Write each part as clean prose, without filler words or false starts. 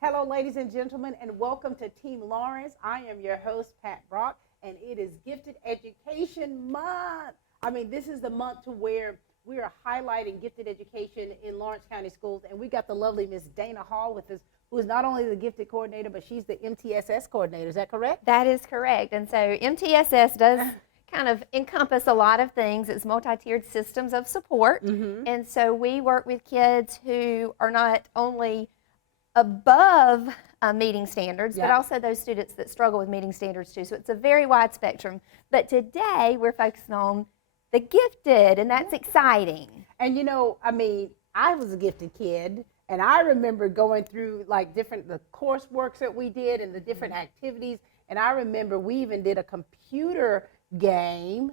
Hello, ladies and gentlemen, and welcome to Team Lawrence. I am your host, Pat Brock, and it is Gifted Education Month. I mean, this is the month to where we are highlighting gifted education in Lawrence County schools, and we got the lovely Miss Dana Hall with us, who is not only the gifted coordinator, but she's the MTSS coordinator. Is that correct? That is correct. And so MTSS does kind of encompass a lot of things. It's multi-tiered systems of support. And so we work with kids who are not only above meeting standards, but also those students that struggle with meeting standards too. So it's a very wide spectrum. But today we're focusing on the gifted, and that's exciting. And you know, I mean, I was a gifted kid, and I remember going through like the courseworks that we did and the different activities. And I remember we even did a computer game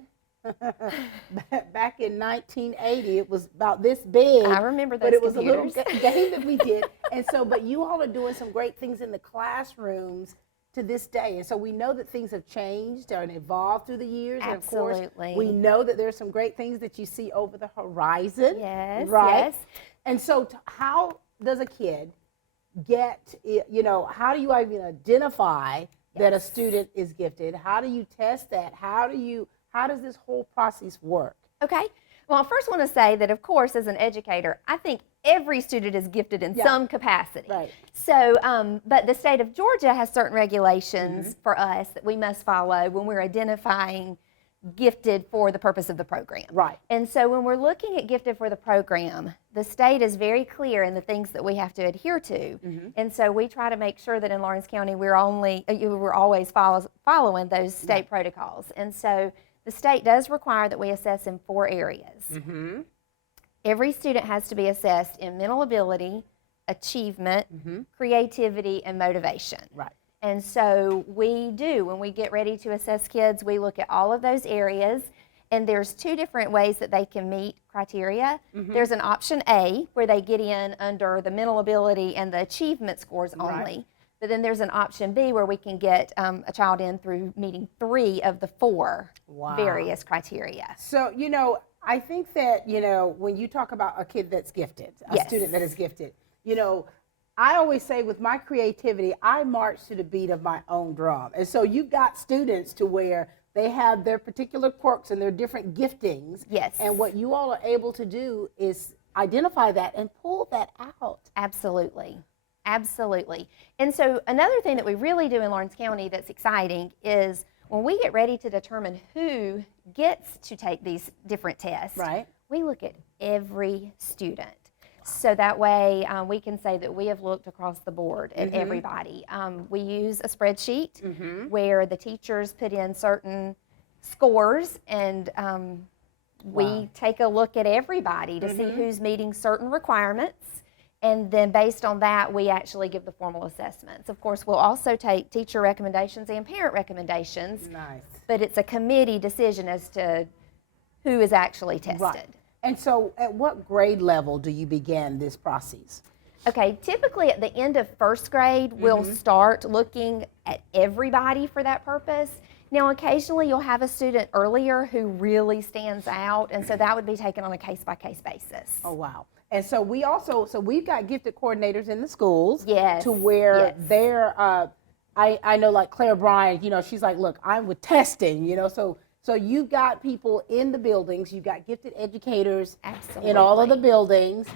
back in 1980. It was about this big. I remember those But it was computers. a little game that we did. And so, but you all are doing some great things in the classrooms to this day. And so we know that things have changed and evolved through the years. Absolutely. And of course, we know that there's some great things that you see over the horizon. Yes, right? yes. And so how does a kid get, you know, how do you even identify that a student is gifted? How do you test that? How does this whole process work? Okay. Well, I first want to say that, of course, as an educator, I think every student is gifted in some capacity. Right. So, but the state of Georgia has certain regulations for us that we must follow when we're identifying gifted for the purpose of the program. Right. And so when we're looking at gifted for the program, the state is very clear in the things that we have to adhere to. And so we try to make sure that in Lawrence County we're always following those state protocols. And so the state does require that we assess in 4 areas. Every student has to be assessed in mental ability, achievement, creativity, and motivation. Right. And so we do, when we get ready to assess kids, we look at all of those areas, and there's 2 different ways that they can meet criteria. There's an option A, where they get in under the mental ability and the achievement scores only. But then there's an option B where we can get a child in through meeting 3 of the 4 various criteria. So, you know, I think that, you know, when you talk about a kid that's gifted, a student that is gifted, you know, I always say with my creativity, I march to the beat of my own drum. And so you've got students to where they have their particular quirks and their different giftings. Yes. And what you all are able to do is identify that and pull that out. Absolutely. Absolutely. And so another thing that we really do in Lawrence County that's exciting is when we get ready to determine who gets to take these different tests, we look at every student. So that way we can say that we have looked across the board at everybody. We use a spreadsheet where the teachers put in certain scores, and we take a look at everybody to see who's meeting certain requirements. And then based on that, we actually give the formal assessments. Of course, we'll also take teacher recommendations and parent recommendations. Nice. But it's a committee decision as to who is actually tested. Right. And so at what grade level do you begin this process? Okay, typically at the end of 1st grade, we'll start looking at everybody for that purpose. Now, occasionally you'll have a student earlier who really stands out, and so that would be taken on a case-by-case basis. Oh, wow. And so we've got gifted coordinators in the schools. Yes. To where they're, I know like Claire Bryan, you know, she's like, look, I'm with testing, you know, so you've got people in the buildings, you've got gifted educators in all of the buildings.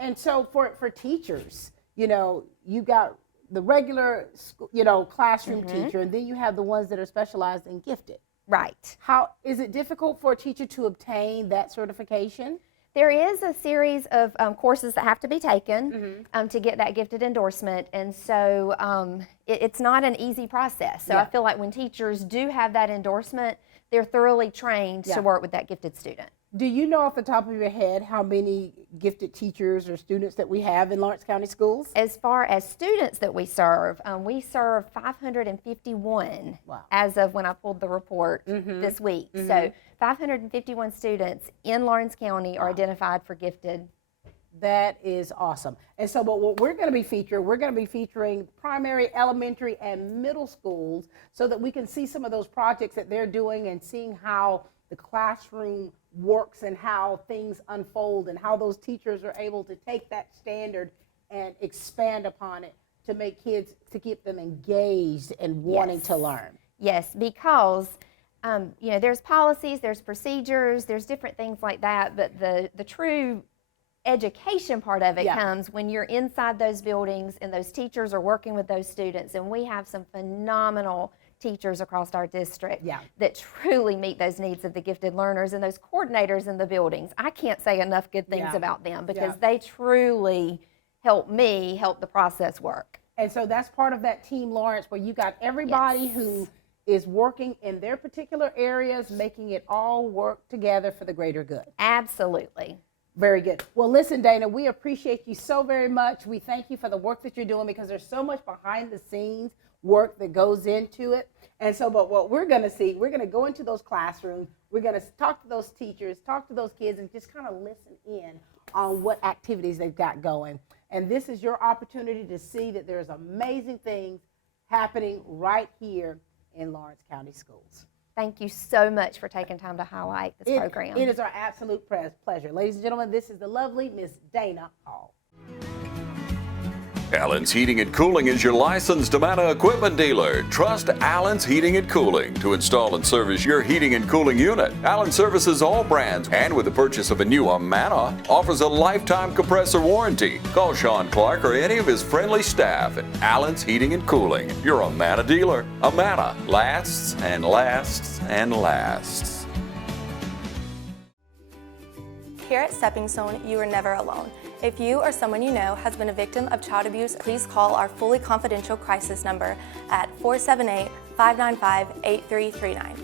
And so for teachers, you know, you've got the regular, you know, classroom teacher, and then you have the ones that are specialized in gifted. Right. How is it difficult for a teacher to obtain that certification? There is a series of courses that have to be taken to get that gifted endorsement, and so it's not an easy process. So I feel like when teachers do have that endorsement, they're thoroughly trained to work with that gifted student. Do you know off the top of your head how many gifted teachers or students that we have in Lawrence County schools? As far as students that we serve 551 as of when I pulled the report this week. So 551 students in Lawrence County are identified for gifted. That is awesome. And so what we're going to be featuring primary, elementary, and middle schools so that we can see some of those projects that they're doing and seeing how the classroom works and how things unfold and how those teachers are able to take that standard and expand upon it to make kids, to keep them engaged and wanting to learn? Yes, because there's policies, there's procedures, there's different things like that, but the true education part of it comes when you're inside those buildings and those teachers are working with those students, and we have some phenomenal teachers across our district that truly meet those needs of the gifted learners, and those coordinators in the buildings. I can't say enough good things about them because they truly help me help the process work. And so that's part of that Team Lawrence, where you got everybody who is working in their particular areas, making it all work together for the greater good. Absolutely. Very good. Well, listen, Dana, we appreciate you so very much. We thank you for the work that you're doing, because there's so much behind the scenes work that goes into it. And so, but what we're going to see, we're going to go into those classrooms, we're going to talk to those teachers, talk to those kids, and just kind of listen in on what activities they've got going. And this is your opportunity to see that there's amazing things happening right here in Lawrence County Schools. Thank you so much for taking time to highlight this program. It is our absolute pleasure. Ladies and gentlemen, this is the lovely Miss Dana Hall. Allen's Heating and Cooling is your licensed Amana equipment dealer. Trust Allen's Heating and Cooling to install and service your heating and cooling unit. Allen services all brands, and with the purchase of a new Amana, offers a lifetime compressor warranty. Call Sean Clark or any of his friendly staff at Allen's Heating and Cooling, your Amana dealer. Amana lasts and lasts and lasts. Here at Stepping Stone, you are never alone. If you or someone you know has been a victim of child abuse, please call our fully confidential crisis number at 478-595-8339.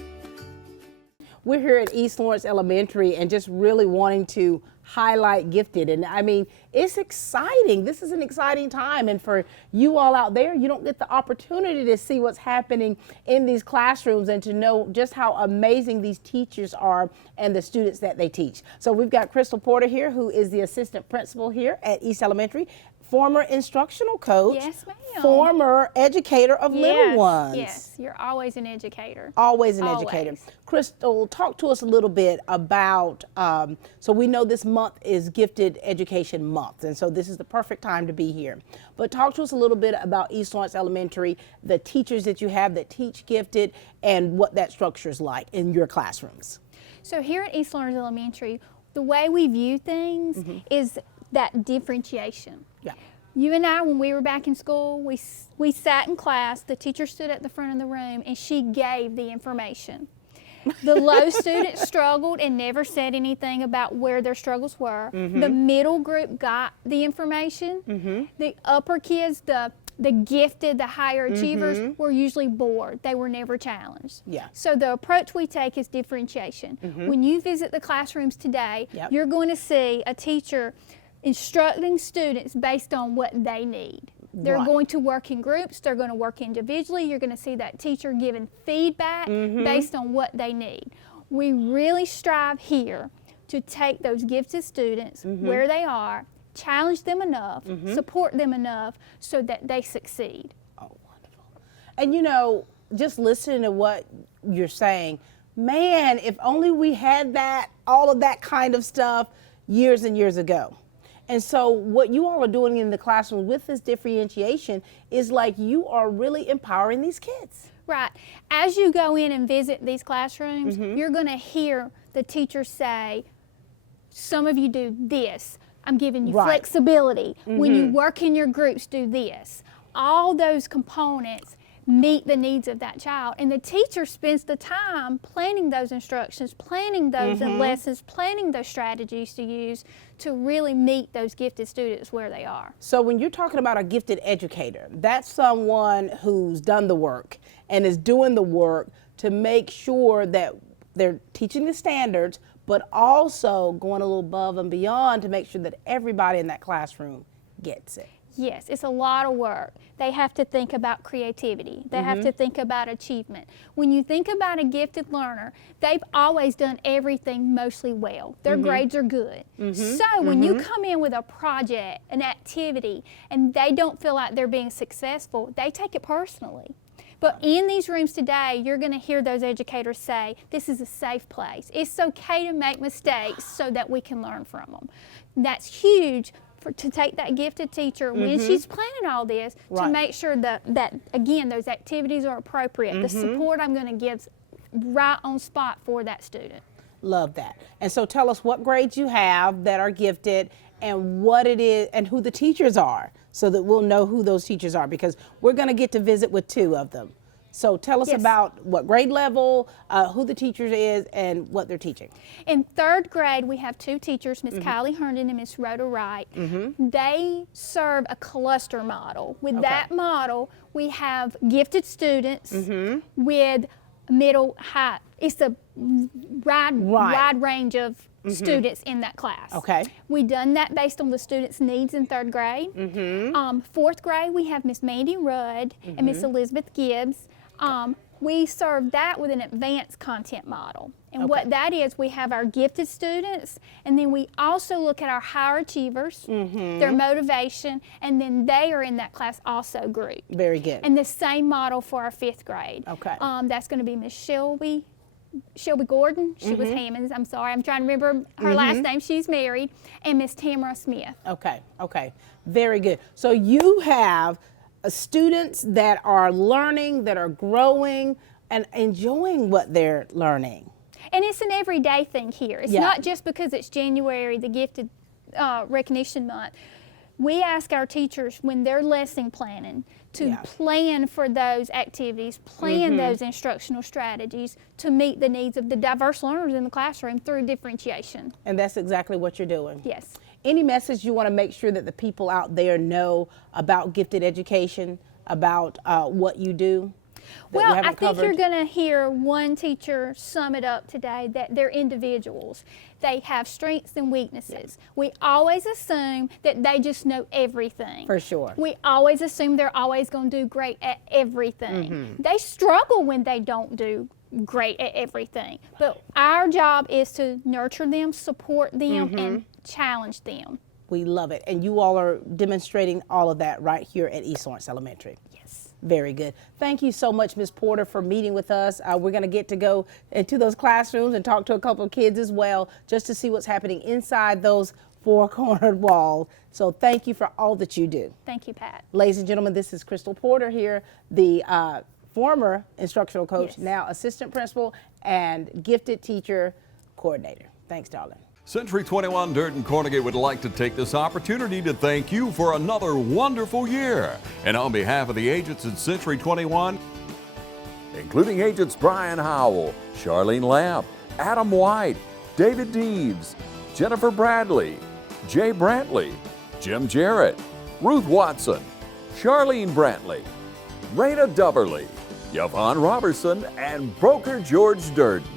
We're here at East Lawrence Elementary and just really wanting to highlight gifted. And I mean, it's exciting. This is an exciting time. And for you all out there, you don't get the opportunity to see what's happening in these classrooms and to know just how amazing these teachers are and the students that they teach. So we've got Crystal Porter here, who is the assistant principal here at East Elementary, former instructional coach, yes, ma'am, former educator of little ones. Yes, you're always an educator. Always an educator. Crystal, talk to us a little bit about, so we know this month is Gifted Education Month, and so this is the perfect time to be here. But talk to us a little bit about East Lawrence Elementary, the teachers that you have that teach gifted, and what that structure is like in your classrooms. So here at East Lawrence Elementary, the way we view things is that differentiation. Yeah. You and I, when we were back in school, we sat in class, the teacher stood at the front of the room, and she gave the information. The low students struggled and never said anything about where their struggles were. The middle group got the information. The upper kids, the gifted, the higher achievers were usually bored. They were never challenged. Yeah. So the approach we take is differentiation. When you visit the classrooms today, you're going to see a teacher instructing students based on what they need. They're going to work in groups, they're going to work individually. You're going to see that teacher giving feedback based on what they need. We really strive here to take those gifted students where they are, challenge them enough, support them enough so that they succeed. Oh, wonderful. And you know, just listening to what you're saying, man, if only we had that, all of that kind of stuff years and years ago. And so what you all are doing in the classroom with this differentiation is like you are really empowering these kids. Right. As you go in and visit these classrooms, you're going to hear the teachers say, some of you do this. I'm giving you flexibility. When you work in your groups, do this. All those components meet the needs of that child. And the teacher spends the time planning those instructions, planning those lessons, planning those strategies to use to really meet those gifted students where they are. So when you're talking about a gifted educator, that's someone who's done the work and is doing the work to make sure that they're teaching the standards, but also going a little above and beyond to make sure that everybody in that classroom gets it. Yes, it's a lot of work. They have to think about creativity. They have to think about achievement. When you think about a gifted learner, they've always done everything mostly well. Their grades are good. So when you come in with a project, an activity, and they don't feel like they're being successful, they take it personally. But in these rooms today, you're going to hear those educators say, this is a safe place. It's okay to make mistakes so that we can learn from them. That's huge to take that gifted teacher when she's planning all this to make sure that again, those activities are appropriate. The support I'm going to give right on spot for that student. Love that. And so tell us what grades you have that are gifted and what it is and who the teachers are so that we'll know who those teachers are, because we're going to get to visit with 2 of them. So tell us about what grade level, who the teacher is, and what they're teaching. In 3rd grade, we have 2 teachers, Miss Kylie Herndon and Miss Rhoda Wright. They serve a cluster model. With that model, we have gifted students with middle, high. It's a wide range of students in that class. We done that based on the students' needs in 3rd grade. 4th grade, we have Miss Mandy Rudd and Miss Elizabeth Gibbs. We serve that with an advanced content model. And what that is, we have our gifted students, and then we also look at our higher achievers, their motivation, and then they are in that class also grouped. Very good. And the same model for our 5th grade. That's going to be Miss Shelby Gordon. She was Hammonds. I'm sorry, I'm trying to remember her last name. She's married. And Miss Tamara Smith. Okay. Very good. So you have students that are learning, that are growing, and enjoying what they're learning. And it's an everyday thing here. It's not just because it's January, the Gifted Recognition Month. We ask our teachers when they're lesson planning to plan for those activities, plan those instructional strategies to meet the needs of the diverse learners in the classroom through differentiation. And that's exactly what you're doing. Yes. Any message you want to make sure that the people out there know about gifted education, about what you do? Well, I think you're going to hear one teacher sum it up today, that they're individuals. They have strengths and weaknesses. We always assume that they just know everything. For sure. We always assume they're always going to do great at everything. They struggle when they don't do great at everything. But our job is to nurture them, support them, and challenge them. We love it. And you all are demonstrating all of that right here at East Lawrence Elementary. Yes. Very good. Thank you so much, Ms. Porter, for meeting with us. We're going to get to go into those classrooms and talk to a couple of kids as well, just to see what's happening inside those 4-cornered walls. So thank you for all that you do. Thank you, Pat. Ladies and gentlemen, this is Crystal Porter here, the former instructional coach, now assistant principal and gifted teacher coordinator. Thanks, darling. Century 21 Durden Cornegay would like to take this opportunity to thank you for another wonderful year. And on behalf of the agents at Century 21, including agents Brian Howell, Charlene Lamp, Adam White, David Deeves, Jennifer Bradley, Jay Brantley, Jim Jarrett, Ruth Watson, Charlene Brantley, Raina Dubberly, Yvonne Robertson, and broker George Durden.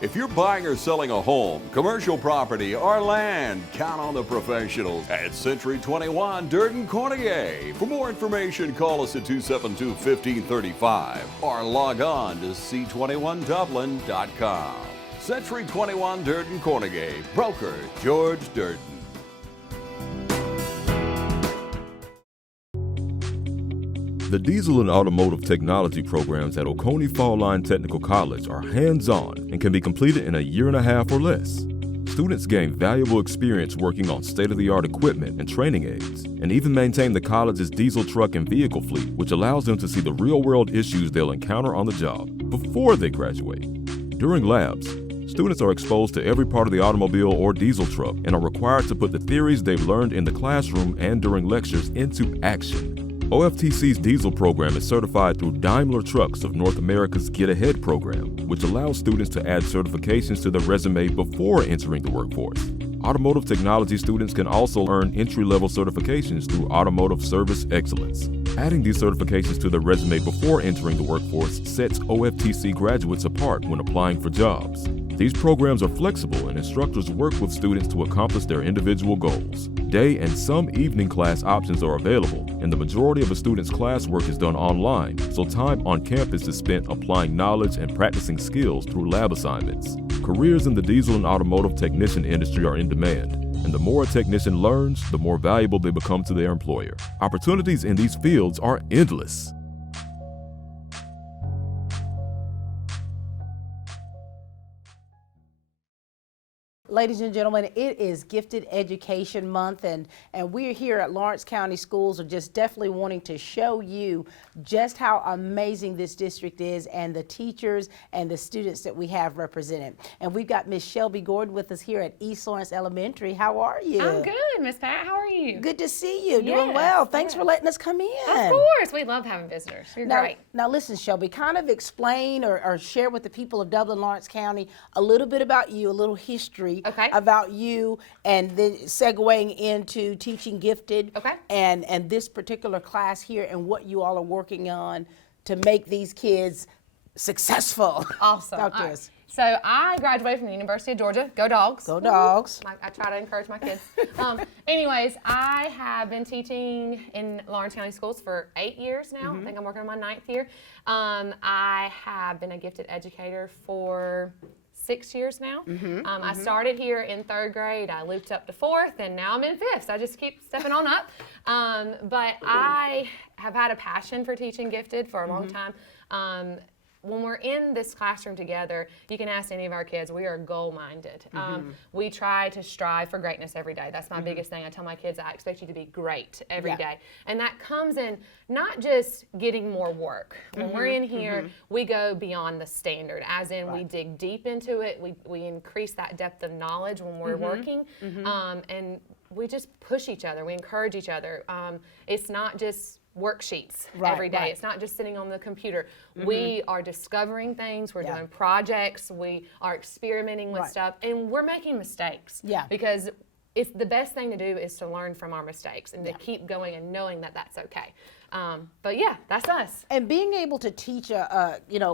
If you're buying or selling a home, commercial property, or land, count on the professionals at Century 21 Durden Cornegay. For more information, call us at 272-1535 or log on to c21dublin.com. Century 21 Durden Cornegay, broker George Durden. The Diesel and Automotive Technology programs at Oconee Fall Line Technical College are hands-on and can be completed in a year and a half or less. Students gain valuable experience working on state-of-the-art equipment and training aids, and even maintain the college's diesel truck and vehicle fleet, which allows them to see the real-world issues they'll encounter on the job before they graduate. During labs, students are exposed to every part of the automobile or diesel truck and are required to put the theories they've learned in the classroom and during lectures into action. OFTC's diesel program is certified through Daimler Trucks of North America's Get Ahead program, which allows students to add certifications to their resume before entering the workforce. Automotive technology students can also earn entry-level certifications through Automotive Service Excellence. Adding these certifications to their resume before entering the workforce sets OFTC graduates apart when applying for jobs. These programs are flexible and instructors work with students to accomplish their individual goals. Day and some evening class options are available, and the majority of a student's classwork is done online, so time on campus is spent applying knowledge and practicing skills through lab assignments. Careers in the diesel and automotive technician industry are in demand, and the more a technician learns, the more valuable they become to their employer. Opportunities in these fields are endless. ladies and gentlemen, it is Gifted Education Month, and we're here at Lawrence County Schools are just definitely wanting to show you just how amazing this district is and the teachers and the students that we have represented. And we've got Miss Shelby Gordon with us here at East Lawrence Elementary. How are you? I'm good, Miss Pat. How are you? Good to see you. Doing Yes, well. Thanks for letting us come in. Of course. We love having visitors. You're great. Now listen, Shelby, kind of explain or share with the people of Dublin, Lawrence County a little bit about you, a little history about you, and then segueing into teaching gifted and this particular class here and what you all are working on to make these kids successful. Awesome. Talk to us. So I graduated from the University of Georgia. Go Dogs. Go Dogs. I try to encourage my kids. Anyways, I have been teaching in Lawrence County Schools for 8 years now. I think I'm working on my 9th year. I have been a gifted educator for 6 years now. I started here in 3rd grade. I looped up to 4th, and now I'm in 5th. So I just keep stepping on up. But I have had a passion for teaching gifted for a long time. When we're in this classroom together, you can ask any of our kids, we are goal-minded. We try to strive for greatness every day. That's my biggest thing. I tell my kids, I expect you to be great every day. And that comes in not just getting more work. When we're in here, we go beyond the standard, as in we dig deep into it, we increase that depth of knowledge when we're working, and we just push each other, we encourage each other. It's not just worksheets every day. It's not just sitting on the computer. We are discovering things, we're doing projects, we are experimenting with stuff, and we're making mistakes. Because it's the best thing to do is to learn from our mistakes and to keep going and knowing that that's okay. But yeah, that's us. And being able to teach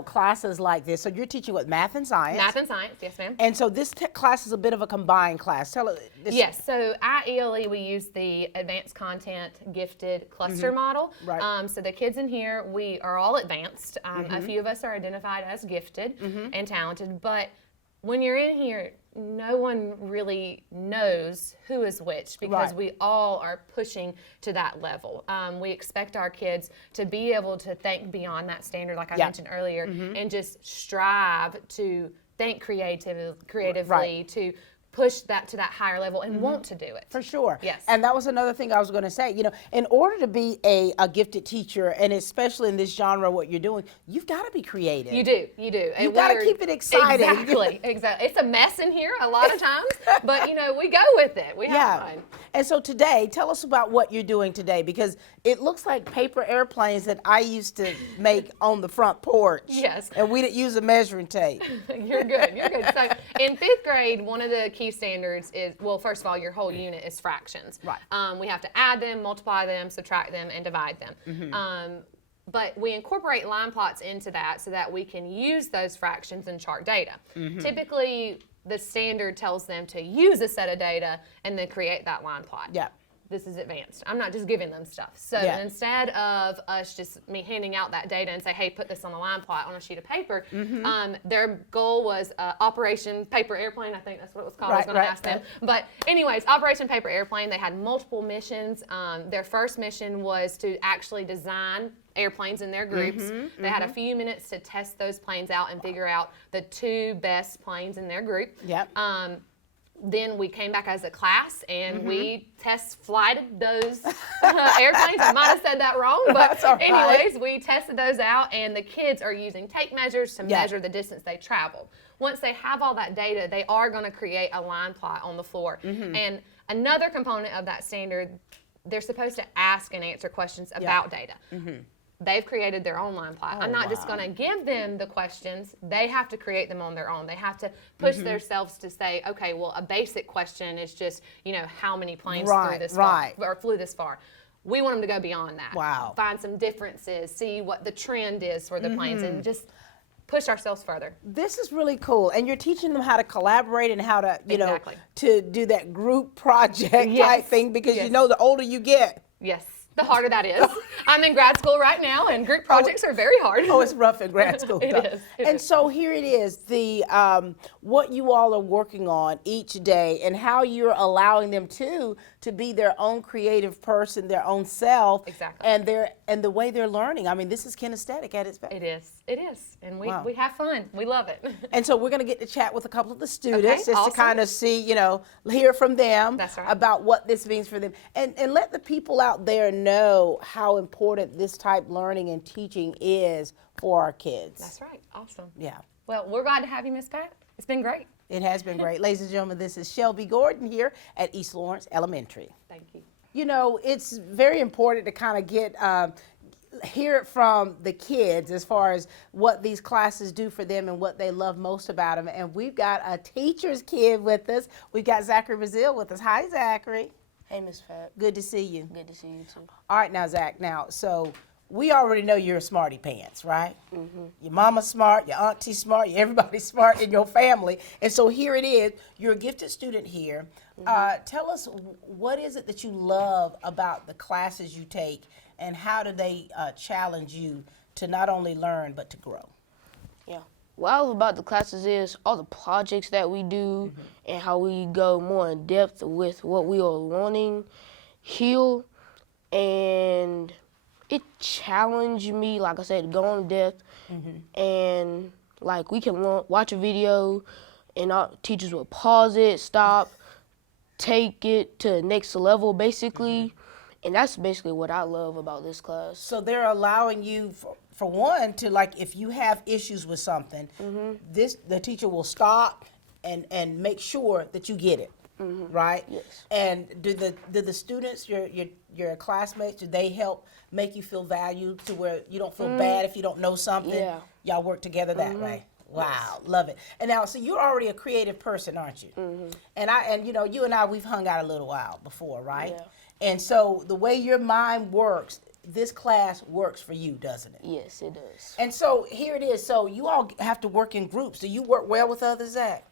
classes like this, so you're teaching what, math and science? Math and science, yes ma'am. And so this class is a bit of a combined class. Tell us. Yes, so at ELE we use the advanced content gifted cluster model. So the kids in here, we are all advanced. A few of us are identified as gifted and talented, but when you're in here, no one really knows who is which because we all are pushing to that level. We expect our kids to be able to think beyond that standard, like I mentioned earlier, and just strive to think creatively, to push that to that higher level and want to do it. For sure. Yes. And that was another thing I was going to say. You know, in order to be a gifted teacher, and especially in this genre, what you're doing, you've got to be creative. You do, you do. You've got to keep it exciting. Exactly, exactly. It's a mess in here a lot of times, but you know, we go with it. We have fun. And so today, tell us about what you're doing today, because it looks like paper airplanes that I used to make on the front porch. Yes. And we didn't use a measuring tape. You're good, you're good. So in 5th grade, one of the key standards is, well, first of all, your whole unit is fractions. We have to add them, multiply them, subtract them, and divide them. But we incorporate line plots into that so that we can use those fractions and chart data. Typically, the standard tells them to use a set of data and then create that line plot. This is advanced. I'm not just giving them stuff. So instead of us me handing out that data and say, hey, put this on a line plot on a sheet of paper, their goal was Operation Paper Airplane. I think that's what it was called. I was going to ask them. But anyways, Operation Paper Airplane, they had multiple missions. Their first mission was to actually design airplanes in their groups. They had a few minutes to test those planes out and figure out the 2 best planes in their group. Then we came back as a class and we flighted those airplanes. I might have said that wrong, but anyways, we tested those out, and the kids are using tape measures to measure the distance they traveled. Once they have all that data, they are going to create a line plot on the floor. And another component of that standard, they're supposed to ask and answer questions about data. They've created their own line plot. I'm not just going to give them the questions. They have to create them on their own. They have to push themselves to say, okay, well, a basic question is just, you know, how many planes flew this far, or flew this far. We want them to go beyond that. Find some differences, see what the trend is for the planes, and just push ourselves further. This is really cool. And you're teaching them how to collaborate and how to, you know, to do that group project type thing, because you know the older you get, the harder that is. I'm in grad school right now, and group projects are very hard. Oh, it's rough in grad school. It is. And so here it is, the what you all are working on each day, and how you're allowing them to be their own creative person, their own self. Exactly. And the way they're learning. I mean, this is kinesthetic at its best. It is, and we Wow. we have fun. We love it. And so we're going to get to chat with a couple of the students Okay, just to awesome. kind of see, hear from them That's right. about what this means for them. And let the people out there know how important this type learning and teaching is for our kids. That's right. Awesome. Yeah. Well, we're glad to have you, Miss Pat. It's been great. It has been great. Ladies and gentlemen, this is Shelby Gordon here at East Lawrence Elementary. Thank you. It's very important to kind of hear it from the kids as far as what these classes do for them and what they love most about them. And we've got a teacher's kid with us. We've got Zachary Brazil with us. Hi, Zachary. Hey, Miss Pat. Good to see you. Good to see you too. All right, now, Zach, so we already know you're a smarty pants, right? Mm-hmm. Your mama's smart, your auntie's smart, everybody's smart in your family. And so here it is. You're a gifted student here. Mm-hmm. Tell us, what is it that you love about the classes you take, and how do they challenge you to not only learn but to grow? Yeah. What I love about the classes is all the projects that we do and how we go more in depth with what we are learning here. And it challenged me, like I said, to go in depth. And like we can watch a video and our teachers will pause it, stop, take it to the next level basically. And that's basically what I love about this class. So they're allowing you, for one, to, like, if you have issues with something, the teacher will stop and make sure that you get it, right? Yes. And do the students, your classmates, do they help make you feel valued to where you don't feel bad if you don't know something? Yeah. Y'all work together that way. Wow, love it. And now, so you're already a creative person, aren't you? And you and I, we've hung out a little while before, right? Yeah. And so the way your mind works, this class works for you, doesn't it? Yes, it does. And so here it is. So you all have to work in groups. Do you work well with others, Zach?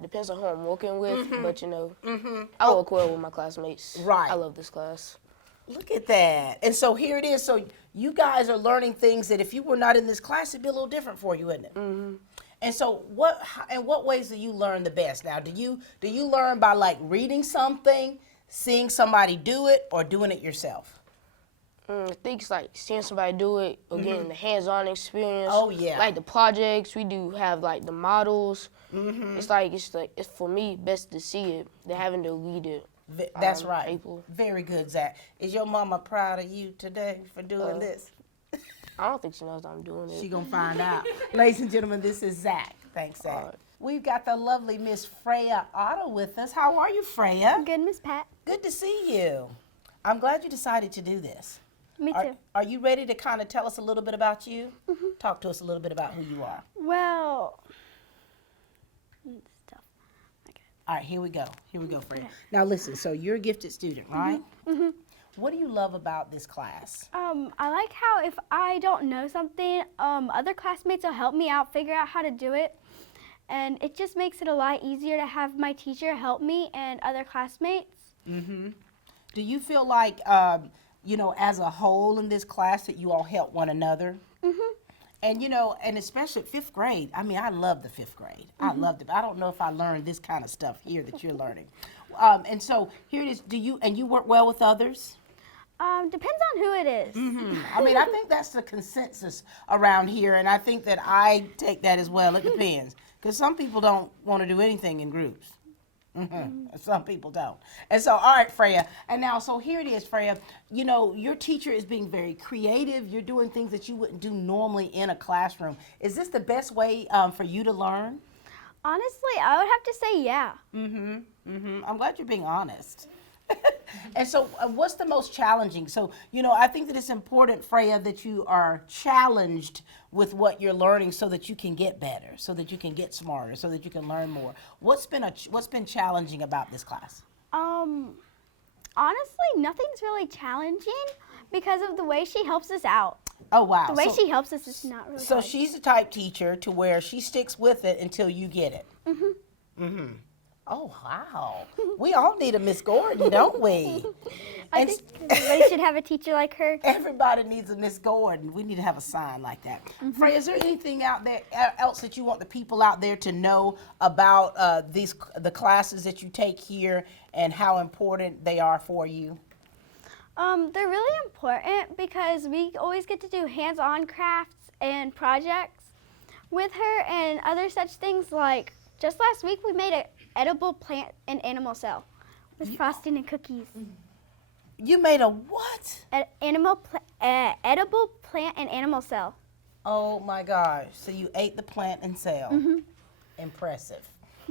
Depends on who I'm working with, but I work well with my classmates. Right. I love this class. Look at that. And so here it is. So you guys are learning things that if you were not in this class, it'd be a little different for you, wouldn't it? And so in what ways do you learn the best now? Do you learn by like reading something, seeing somebody do it, or doing it yourself? I think it's like seeing somebody do it or getting the hands-on experience. Oh, yeah. Like the projects, we do have like the models. It's for me best to see it than having to read it. That's right. People. Very good, Zach. Is your mama proud of you today for doing this? I don't think she knows I'm doing it. She gonna find out. Ladies and gentlemen, this is Zach. Thanks, Zach. All right. We've got the lovely Miss Freya Otto with us. How are you, Freya? Good, Miss Pat. Good to see you. I'm glad you decided to do this. Me too. Are you ready to kind of tell us a little bit about you? Talk to us a little bit about who you are. Well, it's tough. Okay. All right, here we go. Here we go, Freya. Now listen, so you're a gifted student, right? What do you love about this class? I like how if I don't know something, other classmates will help me out, figure out how to do it. And it just makes it a lot easier to have my teacher help me and other classmates. Do you feel like, as a whole in this class that you all help one another? And, and especially 5th grade, I mean, I love the 5th grade. I loved it. I don't know if I learned this kind of stuff here that you're learning. And so here it is. You work well with others? Depends on who it is. I mean, I think that's the consensus around here, and I think that I take that as well. It depends. Because some people don't want to do anything in groups. Some people don't. And so, all right, Freya. And now, so here it is, Freya. Your teacher is being very creative. You're doing things that you wouldn't do normally in a classroom. Is this the best way for you to learn? Honestly, I would have to say yeah. I'm glad you're being honest. And so what's the most challenging? So, I think that it's important, Freya, that you are challenged with what you're learning so that you can get better, so that you can get smarter, so that you can learn more. What's been challenging about this class? Honestly, nothing's really challenging because of the way she helps us out. Oh, wow. The way she helps us is not really So hard. she's the type teacher to where she sticks with it until you get it. Oh, wow. We all need a Miss Gordon, don't we? I think everybody should have a teacher like her. Everybody needs a Miss Gordon. We need to have a sign like that. Freya, is there anything out there else that you want the people out there to know about the classes that you take here and how important they are for you? They're really important because we always get to do hands-on crafts and projects with her and other such things. Like just last week we made an edible plant and animal cell with frosting and cookies. You made a what? Edible plant and animal cell. Oh my gosh. So you ate the plant and cell. Impressive.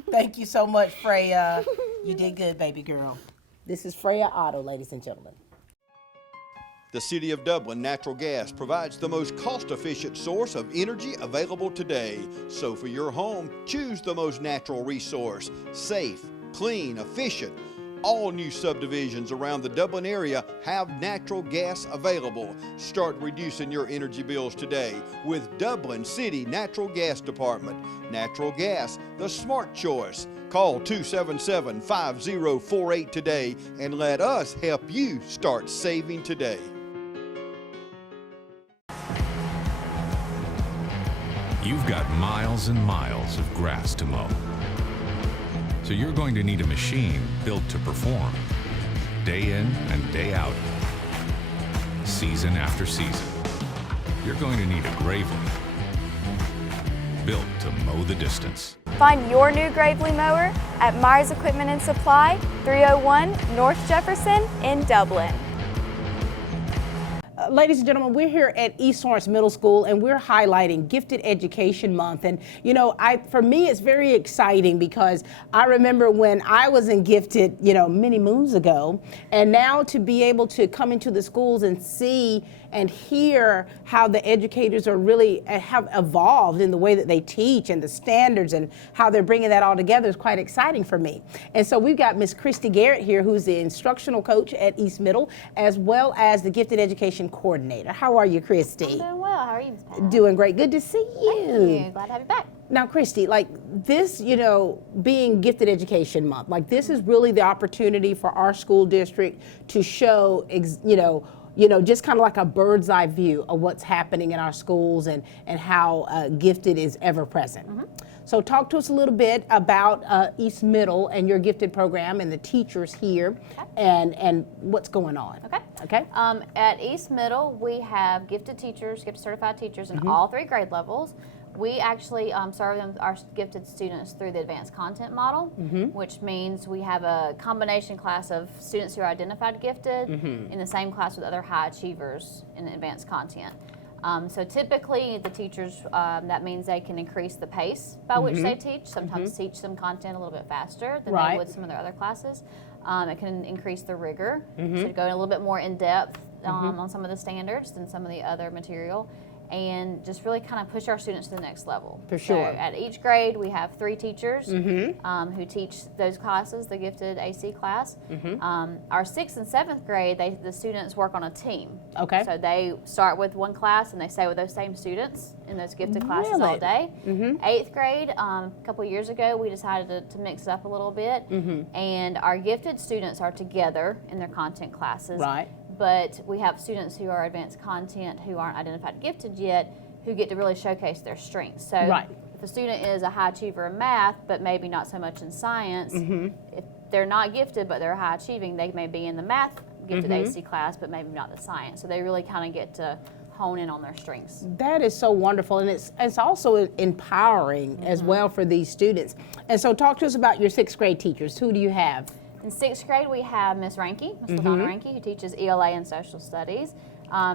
Thank you so much, Freya. You did good, baby girl. This is Freya Otto, ladies and gentlemen. The City of Dublin Natural Gas provides the most cost-efficient source of energy available today. So for your home, choose the most natural resource. Safe, clean, efficient. All new subdivisions around the Dublin area have natural gas available. Start reducing your energy bills today with Dublin City Natural Gas Department. Natural gas, the smart choice. Call 277-5048 today and let us help you start saving today. You've got miles and miles of grass to mow. So you're going to need a machine built to perform, day in and day out, season after season. You're going to need a Gravely, built to mow the distance. Find your new Gravely mower at Myers Equipment and Supply, 301 North Jefferson in Dublin. Ladies and gentlemen, we're here at East Lawrence Middle School and we're highlighting Gifted Education Month. And you know, for me, it's very exciting because I remember when I was in Gifted, you know, many moons ago, and now to be able to come into the schools and see and hear how the educators are really have evolved in the way that they teach and the standards and how they're bringing that all together is quite exciting for me. And so we've got Miss Christy Garrett here, who's the instructional coach at East Middle, as well as the Gifted Education Coordinator. How are you, Christy? I'm doing well. How are you, Ms. Pat? Doing great. Good to see you. Thank you. Glad to have you back. Now, Christy, like this, you know, being Gifted Education Month, like this is really the opportunity for our school district to show, just kind of like a bird's eye view of what's happening in our schools and how gifted is ever present. So talk to us a little bit about East Middle and your gifted program and the teachers here and what's going on. Okay. At East Middle, we have gifted teachers, gifted certified teachers in all 3 grade levels. We actually serve them, our gifted students, through the advanced content model, which means we have a combination class of students who are identified gifted in the same class with other high achievers in advanced content. So typically the teachers, that means they can increase the pace by which they teach, sometimes teach some content a little bit faster than they would some of their other classes. It can increase the rigor, so to go in a little bit more in depth on some of the standards than some of the other material, and just really kind of push our students to the next level. For sure. So at each grade, we have 3 teachers who teach those classes, the gifted AC class. Our 6th and 7th grade, the students work on a team. Okay. So they start with one class and they stay with those same students in those gifted classes all day. 8th grade, a couple years ago, we decided to mix it up a little bit. And our gifted students are together in their content classes. Right. But we have students who are advanced content who aren't identified gifted yet who get to really showcase their strengths. So if a student is a high achiever in math but maybe not so much in science, if they're not gifted but they're high achieving, they may be in the math gifted AC class but maybe not the science. So they really kind of get to hone in on their strengths. That is so wonderful, and it's also empowering as well for these students. And so talk to us about your 6th grade teachers. Who do you have? In 6th grade, we have Miss Ranke, Miss LaDonna Ranke, who teaches ELA and Social Studies,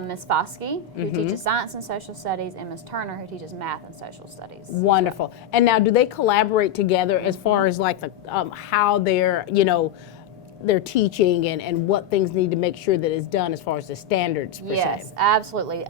Miss Foskey, who teaches Science and Social Studies, and Miss Turner, who teaches Math and Social Studies. Wonderful. And now, do they collaborate together as far as like the how they're teaching and what things need to make sure that is done as far as the standards per se? Yes, absolutely.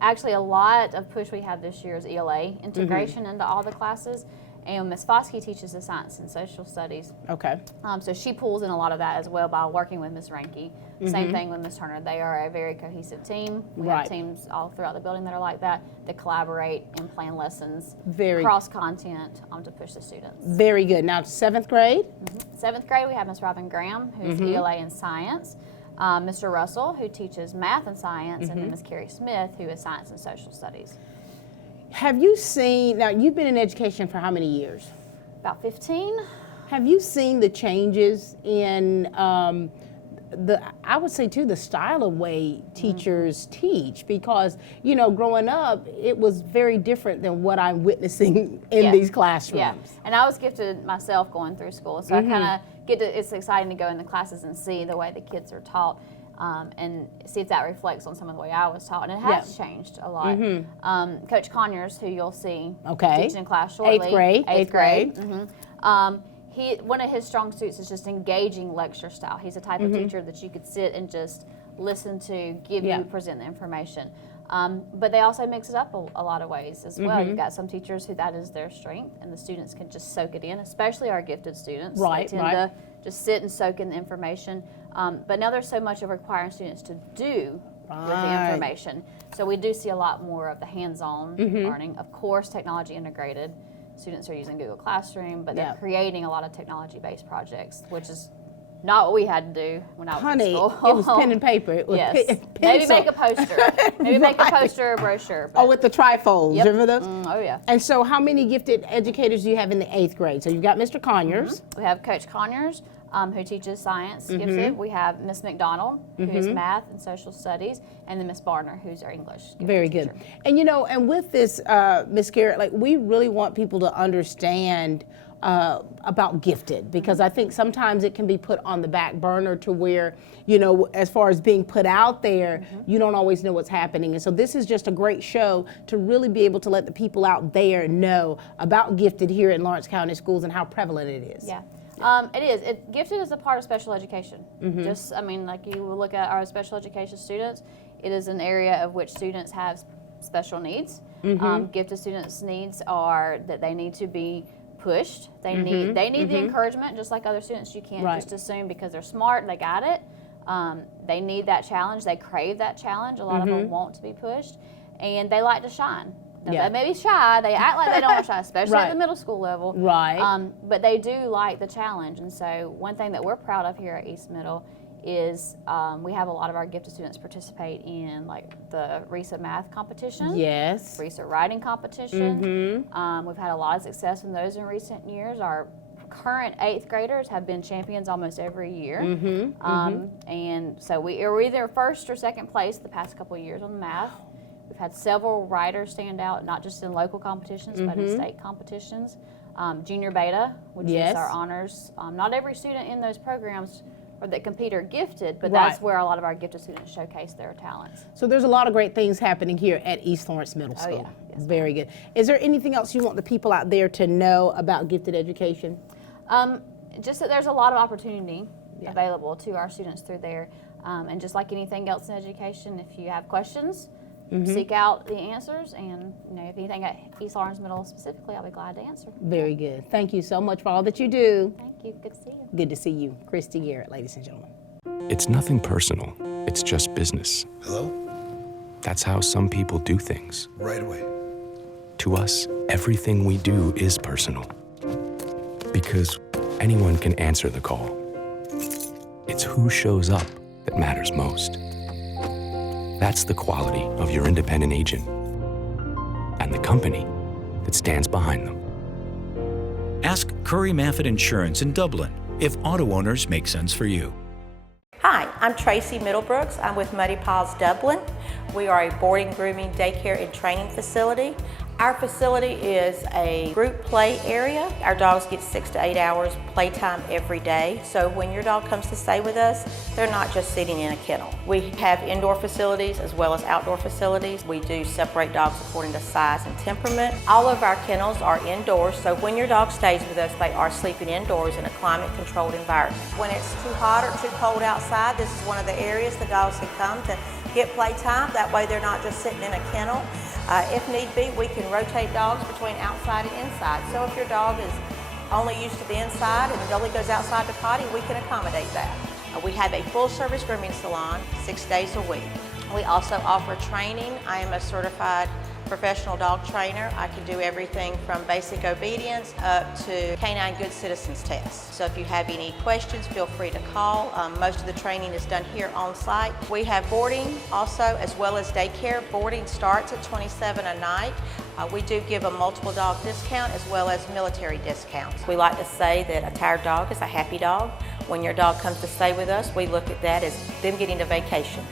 Actually, a lot of push we have this year is ELA integration into all the classes. And Ms. Foskey teaches the science and social studies. Okay. So she pulls in a lot of that as well by working with Ms. Ranke. Same thing with Ms. Turner. They are a very cohesive team. We have teams all throughout the building that are like that collaborate and plan lessons, cross content to push the students. Very good. Now, 7th grade? 7th grade, we have Ms. Robin Graham, who's ELA in science, Mr. Russell, who teaches math and science, and then Ms. Carrie Smith, who is science and social studies. Have you seen, now you've been in education for how many years? About 15. Have you seen the changes in I would say too, the style of way teachers teach? Because, you know, growing up, it was very different than what I'm witnessing in these classrooms. Yeah, and I was gifted myself going through school, so I kind of get to, it's exciting to go in the classes and see the way the kids are taught. And see if that reflects on some of the way I was taught, and it has changed a lot. Coach Conyers, who you'll see teaching in class shortly, 8th grade. One of his strong suits is just engaging lecture style. He's the type of teacher that you could sit and just listen to, give you, present the information. But they also mix it up a lot of ways as well. You've got some teachers who that is their strength, and the students can just soak it in, especially our gifted students. They tend to just sit and soak in the information. But now there's so much of requiring students to do with the information. So we do see a lot more of the hands-on learning. Of course, technology integrated. Students are using Google Classroom, but they're creating a lot of technology-based projects, which is not what we had to do when I was in school. It was pen and paper. It was Maybe make a poster. Maybe make a poster or brochure. Oh, with the trifolds. Remember those? Oh, yeah. And so how many gifted educators do you have in the 8th grade? So you've got Mr. Conyers. We have Coach Conyers, who teaches science gifted. We have Miss McDonald, who is math and social studies, and then Miss Barner, who's our English Very teacher. good. And you know, and with this, Miss Garrett, like we really want people to understand about gifted, because I think sometimes it can be put on the back burner to where, you know, as far as being put out there, you don't always know what's happening. And so this is just a great show to really be able to let the people out there know about gifted here in Lawrence County Schools and how prevalent it is. Yeah. It is. Gifted is a part of special education. Just, I mean, like you look at our special education students, it is an area of which students have special needs. Gifted students' needs are that they need to be pushed. They need the encouragement, just like other students. You can't just assume because they're smart, they got it. They need that challenge. They crave that challenge. A lot of them want to be pushed, and they like to shine. Now, they may be shy. They act like they don't want to shine, especially at the middle school level. But they do like the challenge. And so one thing that we're proud of here at East Middle is we have a lot of our gifted students participate in like the RESA math competition. RESA writing competition. We've had a lot of success in those in recent years. Our current 8th graders have been champions almost every year. And so we're either first or second place the past couple of years on the math. We've had several writers stand out, not just in local competitions, but in state competitions. Junior Beta, which is our honors. Not every student in those programs or that compete are gifted, but that's where a lot of our gifted students showcase their talents. So there's a lot of great things happening here at East Lawrence Middle School. Yes, very good. Is there anything else you want the people out there to know about gifted education? Just that there's a lot of opportunity available to our students through there. And just like anything else in education, if you have questions, seek out the answers, and you know, if anything at East Lawrence Middle specifically, I'll be glad to answer. Very good. Thank you so much for all that you do. Thank you. Good to see you. Good to see you. Christy Garrett, ladies and gentlemen. It's nothing personal. It's just business. Hello? That's how some people do things. Right away. To us, everything we do is personal. Because anyone can answer the call. It's who shows up that matters most. That's the quality of your independent agent and the company that stands behind them. Ask Curry Maffett Insurance in Dublin if auto owners make sense for you. Hi, I'm Tracy Middlebrooks. I'm with Muddy Paws Dublin. We are a boarding, grooming, daycare, and training facility. Our facility is a group play area. Our dogs get 6 to 8 hours playtime every day. So when your dog comes to stay with us, they're not just sitting in a kennel. We have indoor facilities as well as outdoor facilities. We do separate dogs according to size and temperament. All of our kennels are indoors, so when your dog stays with us, they are sleeping indoors in a climate-controlled environment. When it's too hot or too cold outside, this is one of the areas the dogs can come to get playtime. That way they're not just sitting in a kennel. If need be, we can rotate dogs between outside and inside. So if your dog is only used to the inside and it only goes outside to potty, we can accommodate that. We have a full-service grooming salon 6 days a week. We also offer training. I am a certified professional dog trainer. I can do everything from basic obedience up to canine good citizens tests. So if you have any questions, feel free to call. Most of the training is done here on site. We have boarding also, as well as daycare. Boarding starts at $27 a night. We do give a multiple dog discount as well as military discounts. We like to say that a tired dog is a happy dog. When your dog comes to stay with us, we look at that as them getting a vacation.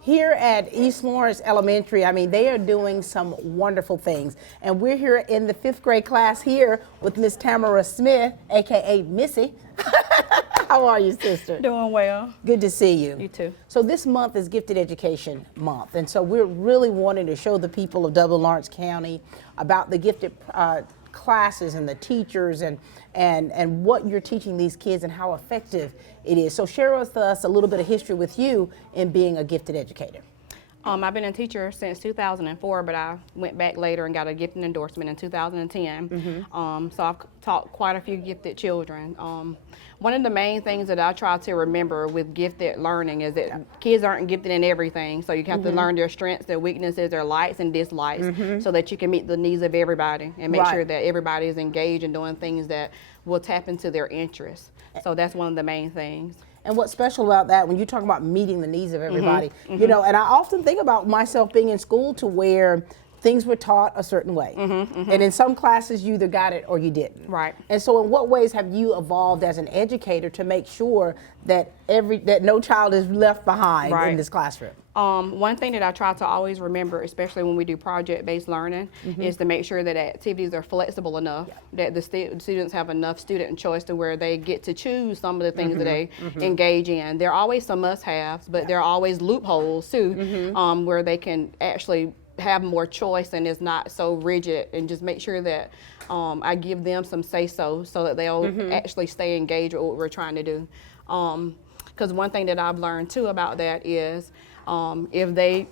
Here at East Lawrence Elementary, I mean, they are doing some wonderful things. And we're here in the 5th grade class here with Miss Tamara Smith, AKA Missy. How are you, sister? Doing well. Good to see you. You too. So this month is Gifted Education Month. And so we're really wanting to show the people of Dublin Lawrence County about the gifted classes and the teachers and what you're teaching these kids and how effective it is. So share with us a little bit of history with you in being a gifted educator. I've been a teacher since 2004, but I went back later and got a gifted endorsement in 2010. So I've taught quite a few gifted children. One of the main things that I try to remember with gifted learning is that kids aren't gifted in everything, so you have to learn their strengths, their weaknesses, their likes and dislikes, so that you can meet the needs of everybody and make sure that everybody is engaged in doing things that will tap into their interests. So that's one of the main things. And what's special about that, when you talk about meeting the needs of everybody, you know, and I often think about myself being in school to where things were taught a certain way. And in some classes, you either got it or you didn't. Right. And so in what ways have you evolved as an educator to make sure that that no child is left behind in this classroom? One thing that I try to always remember, especially when we do project-based learning, is to make sure that activities are flexible enough, that the students have enough student choice to where they get to choose some of the things that they engage in. There are always some must-haves, but there are always loopholes too, where they can actually have more choice and it's not so rigid, and just make sure that I give them some say-so that they'll actually stay engaged with what we're trying to do. Because one thing that I've learned too about that is if they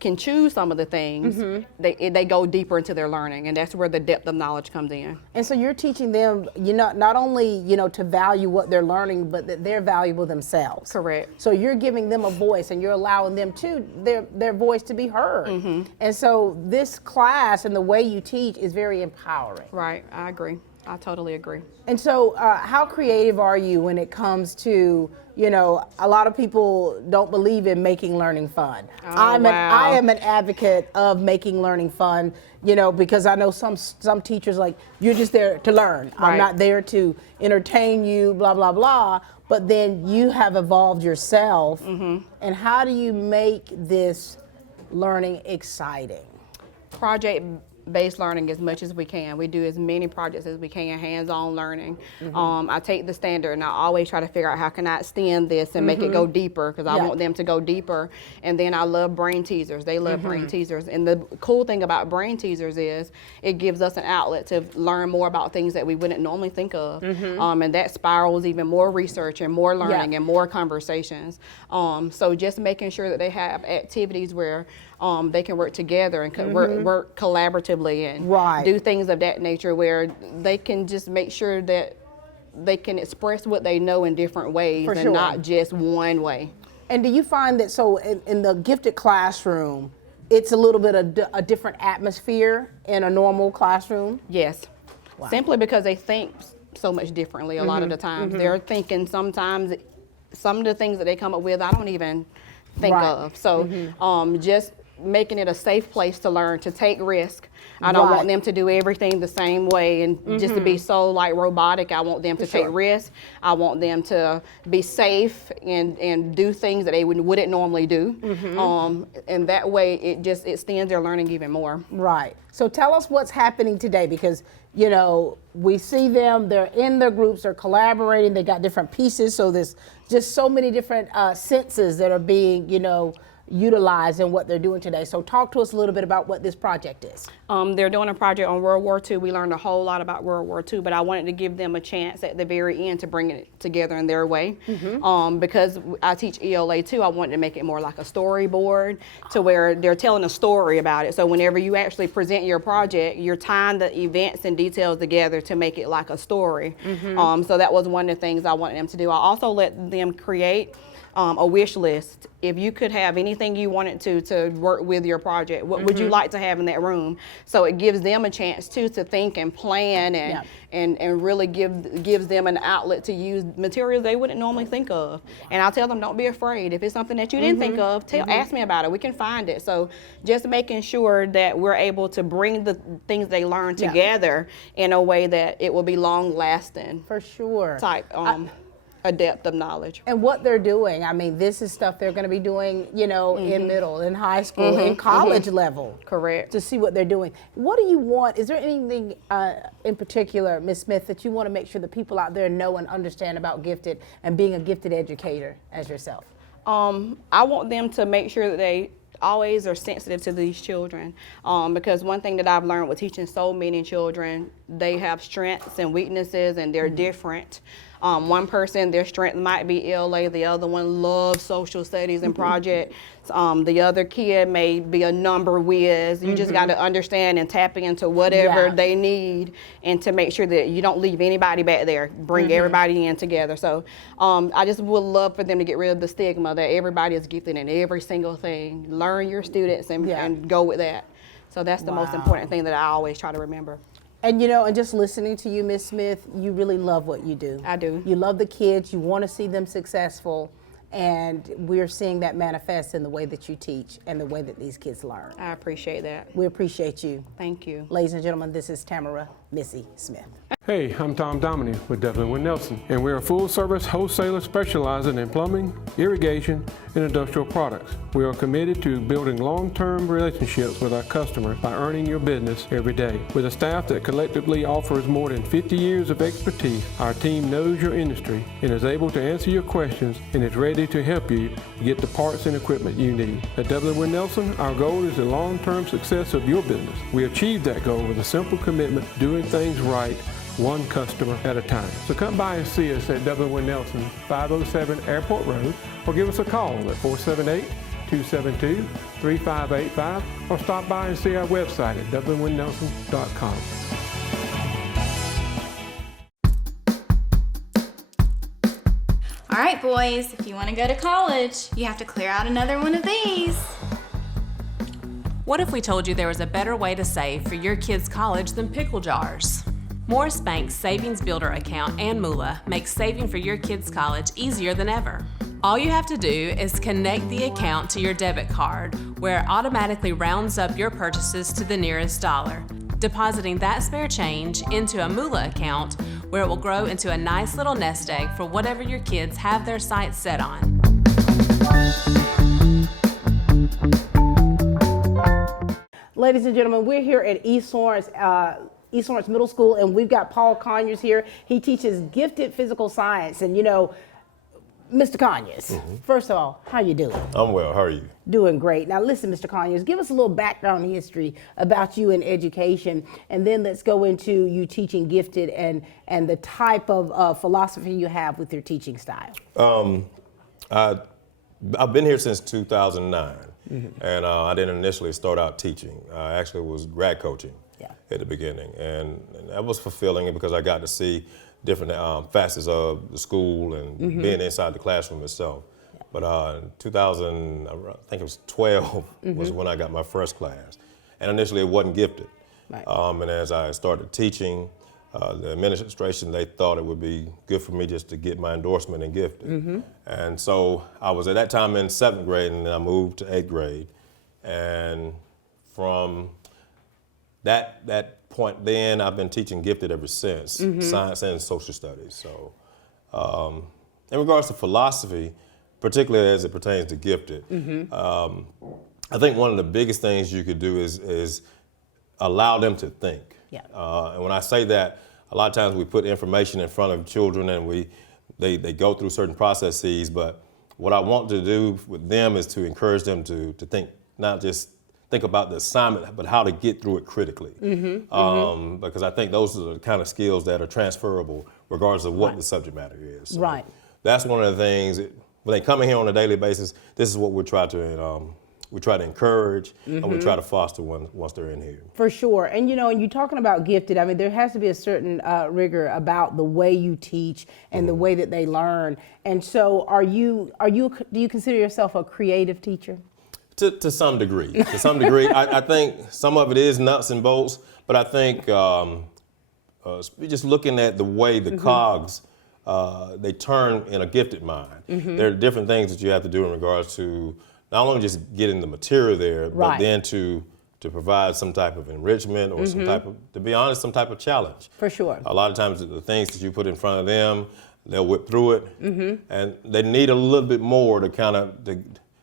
can choose some of the things, they go deeper into their learning, and that's where the depth of knowledge comes in. And so you're teaching them, not only to value what they're learning, but that they're valuable themselves. Correct. So you're giving them a voice, and you're allowing them their voice to be heard. And so this class and the way you teach is very empowering. Right. I agree. I totally agree. And so how creative are you when it comes to, a lot of people don't believe in making learning fun. I am an advocate of making learning fun, because I know some teachers you're just there to learn. Right. I'm not there to entertain you, blah, blah, blah. But then you have evolved yourself. And how do you make this learning exciting? Project-based learning as much as we can. We do as many projects as we can, hands-on learning. I take the standard and I always try to figure out how can I extend this and make it go deeper, because I want them to go deeper. And then I love brain teasers. They love brain teasers. And the cool thing about brain teasers is it gives us an outlet to learn more about things that we wouldn't normally think of. And that spirals even more research and more learning and more conversations. So just making sure that they have activities where they can work together and work collaboratively and do things of that nature, where they can just make sure that they can express what they know in different ways and not just one way. And do you find that in the gifted classroom, it's a little bit of a different atmosphere in a normal classroom? Yes. Simply because they think so much differently a lot of the times. They're thinking sometimes some of the things that they come up with I don't even think of. So just making it a safe place to learn, to take risk. I don't want them to do everything the same way and just to be so robotic. I want them to take risks. I want them to be safe and do things that they wouldn't normally do. And that way it extends their learning even more. Right. So tell us what's happening today, because we see them, they're in their groups, they're collaborating, they got different pieces, so there's just so many different senses that are being utilize in what they're doing today. So talk to us a little bit about what this project is. They're doing a project on World War II. We learned a whole lot about World War II, but I wanted to give them a chance at the very end to bring it together in their way. Because I teach ELA too, I wanted to make it more like a storyboard to where they're telling a story about it. So whenever you actually present your project, you're tying the events and details together to make it like a story. So that was one of the things I wanted them to do. I also let them create a wish list. If you could have anything you wanted to work with your project, what would you like to have in that room? So it gives them a chance too to think and plan and really gives them an outlet to use materials they wouldn't normally think of. And I'll tell them, don't be afraid. If it's something that you didn't think of, ask me about it. We can find it. So just making sure that we're able to bring the things they learn together in a way that it will be long lasting. For sure. Type a depth of knowledge. And what they're doing, I mean, this is stuff they're going to be doing, you know, in middle, in high school, in college level. Correct. To see what they're doing. What do you want? Is there anything in particular, Ms. Smith, that you want to make sure the people out there know and understand about gifted and being a gifted educator as yourself? I want them to make sure that they always are sensitive to these children, because one thing that I've learned with teaching so many children, they have strengths and weaknesses and they're different. One person, their strength might be ELA, the other one loves social studies and projects. The other kid may be a number whiz. You just got to understand and tap into whatever they need, and to make sure that you don't leave anybody back there. Bring everybody in together. So I just would love for them to get rid of the stigma that everybody is gifted in every single thing. Learn your students and go with that. So that's the most important thing that I always try to remember. And you know, and just listening to you, Ms. Smith, you really love what you do. I do. You love the kids, you want to see them successful, and we're seeing that manifest in the way that you teach and the way that these kids learn. I appreciate that. We appreciate you. Thank you. Ladies and gentlemen, this is Tamara Missy Smith. Hey, I'm Tom Dominy with Dublin with Nelson, and we're a full-service wholesaler specializing in plumbing, irrigation, and industrial products. We are committed to building long-term relationships with our customers by earning your business every day. With a staff that collectively offers more than 50 years of expertise, our team knows your industry and is able to answer your questions and is ready to help you get the parts and equipment you need. At Dublin with Nelson, our goal is the long-term success of your business. We achieve that goal with a simple commitment, doing things right, one customer at a time. So come by and see us at Dublin with Nelson, 507 Airport Road, or give us a call at 478-272-3585, or stop by and see our website at dublinwithnelson.com. All right, boys, if you want to go to college, you have to clear out another one of these. What if we told you there was a better way to save for your kids' college than pickle jars? Morris Bank's Savings Builder account and moolah makes saving for your kids' college easier than ever. All you have to do is connect the account to your debit card, where it automatically rounds up your purchases to the nearest dollar, depositing that spare change into a moolah account where it will grow into a nice little nest egg for whatever your kids have their sights set on. Ladies and gentlemen, we're here at East Lawrence Middle School, and we've got Paul Conyers here. He teaches gifted physical science. And you know, Mr. Conyers, first of all, how you doing? I'm well, how are you? Doing great. Now listen, Mr. Conyers, give us a little background history about you in education, and then let's go into you teaching gifted and the type of philosophy you have with your teaching style. I've been here since 2009, and I didn't initially start out teaching. I actually was grad coaching at the beginning, and that was fulfilling because I got to see different facets of the school and being inside the classroom itself. But in 2000, I think it was 12, was when I got my first class, and initially it wasn't gifted. And as I started teaching, the administration, they thought it would be good for me just to get my endorsement in gifted. And so I was at that time in 7th grade, and then I moved to 8th grade. And from that point then, I've been teaching gifted ever since, science and social studies. So in regards to philosophy, particularly as it pertains to gifted, I think one of the biggest things you could do is allow them to think. And when I say that, a lot of times we put information in front of children and they go through certain processes, but what I want to do with them is to encourage them to think, not just think about the assignment, but how to get through it critically. Because I think those are the kind of skills that are transferable regardless of what the subject matter is. So that's one of the things, when they come in here on a daily basis, this is what we try to encourage and we try to foster once they're in here. For sure. And and you're talking about gifted, I mean, there has to be a certain rigor about the way you teach and the way that they learn. And so do you consider yourself a creative teacher? To some degree. To some degree. I think some of it is nuts and bolts, but I think just looking at the way the cogs, they turn in a gifted mind. There are different things that you have to do in regards to not only just getting the material there, but then to provide some type of enrichment or some type of, to be honest, some type of challenge. For sure. A lot of times the things that you put in front of them, they'll whip through it, and they need a little bit more to kind of,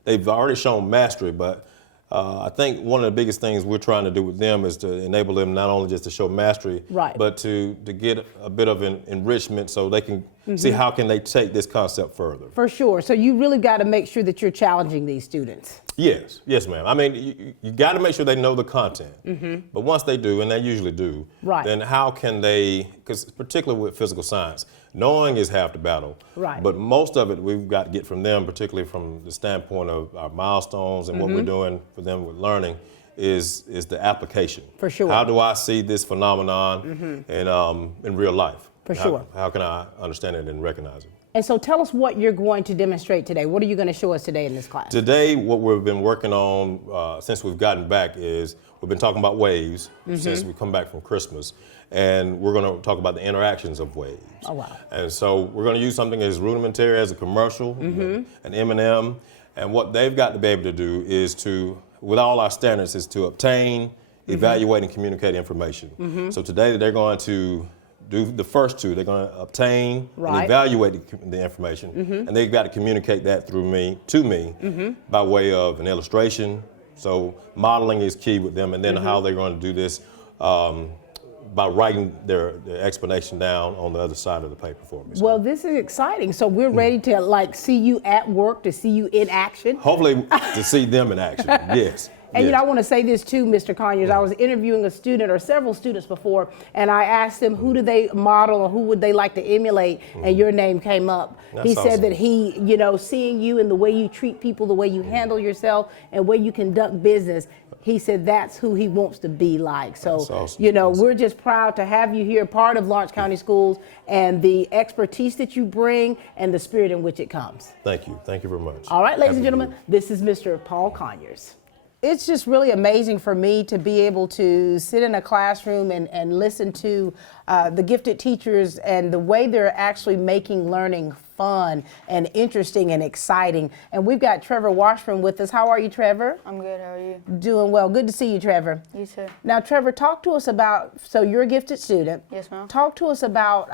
they've already shown mastery, but I think one of the biggest things we're trying to do with them is to enable them not only just to show mastery, but to get a bit of an enrichment so they can see how can they take this concept further. For sure. So you really got to make sure that you're challenging these students. Yes, ma'am. I mean, you got to make sure they know the content. But once they do, and they usually do, then how can they, because particularly with physical science, knowing is half the battle. But most of it we've got to get from them, particularly from the standpoint of our milestones and what we're doing for them with learning, is the application. For sure. How do I see this phenomenon in real life? For sure. How can I understand it and recognize it? And so tell us what you're going to demonstrate today. What are you going to show us today in this class? Today, what we've been working on since we've gotten back is we've been talking about waves since we come back from Christmas. And we're going to talk about the interactions of waves. Oh, wow. And so we're going to use something as rudimentary as a commercial, an M&M. And what they've got to be able to do is to, with all our standards, is to obtain, evaluate, and communicate information. So today they're going to do the first two. They're going to obtain and evaluate the information, and they've got to communicate that to me by way of an illustration. So modeling is key with them, and then how they're going to do this by writing their explanation down on the other side of the paper for me. So. Well, this is exciting. So we're ready to see you at work, to see you in action. Hopefully to see them in action, yes. And I want to say this too, Mr. Conyers. I was interviewing a student or several students before, and I asked them who do they model or who would they like to emulate, and your name came up. That's he said awesome. that he, seeing you and the way you treat people, the way you handle yourself, and way you conduct business, he said that's who he wants to be like. So, awesome. We're just proud to have you here, part of Lawrence County Schools, and the expertise that you bring and the spirit in which it comes. Thank you. Thank you very much. All right, ladies and gentlemen, this is Mr. Paul Conyers. It's just really amazing for me to be able to sit in a classroom and listen to the gifted teachers and the way they're actually making learning fun and interesting and exciting. And we've got Trevor Washburn with us. How are you, Trevor? I'm good. How are you? Doing well. Good to see you, Trevor. You too. Now, Trevor, talk to us about, so you're a gifted student. Yes, ma'am. Talk to us about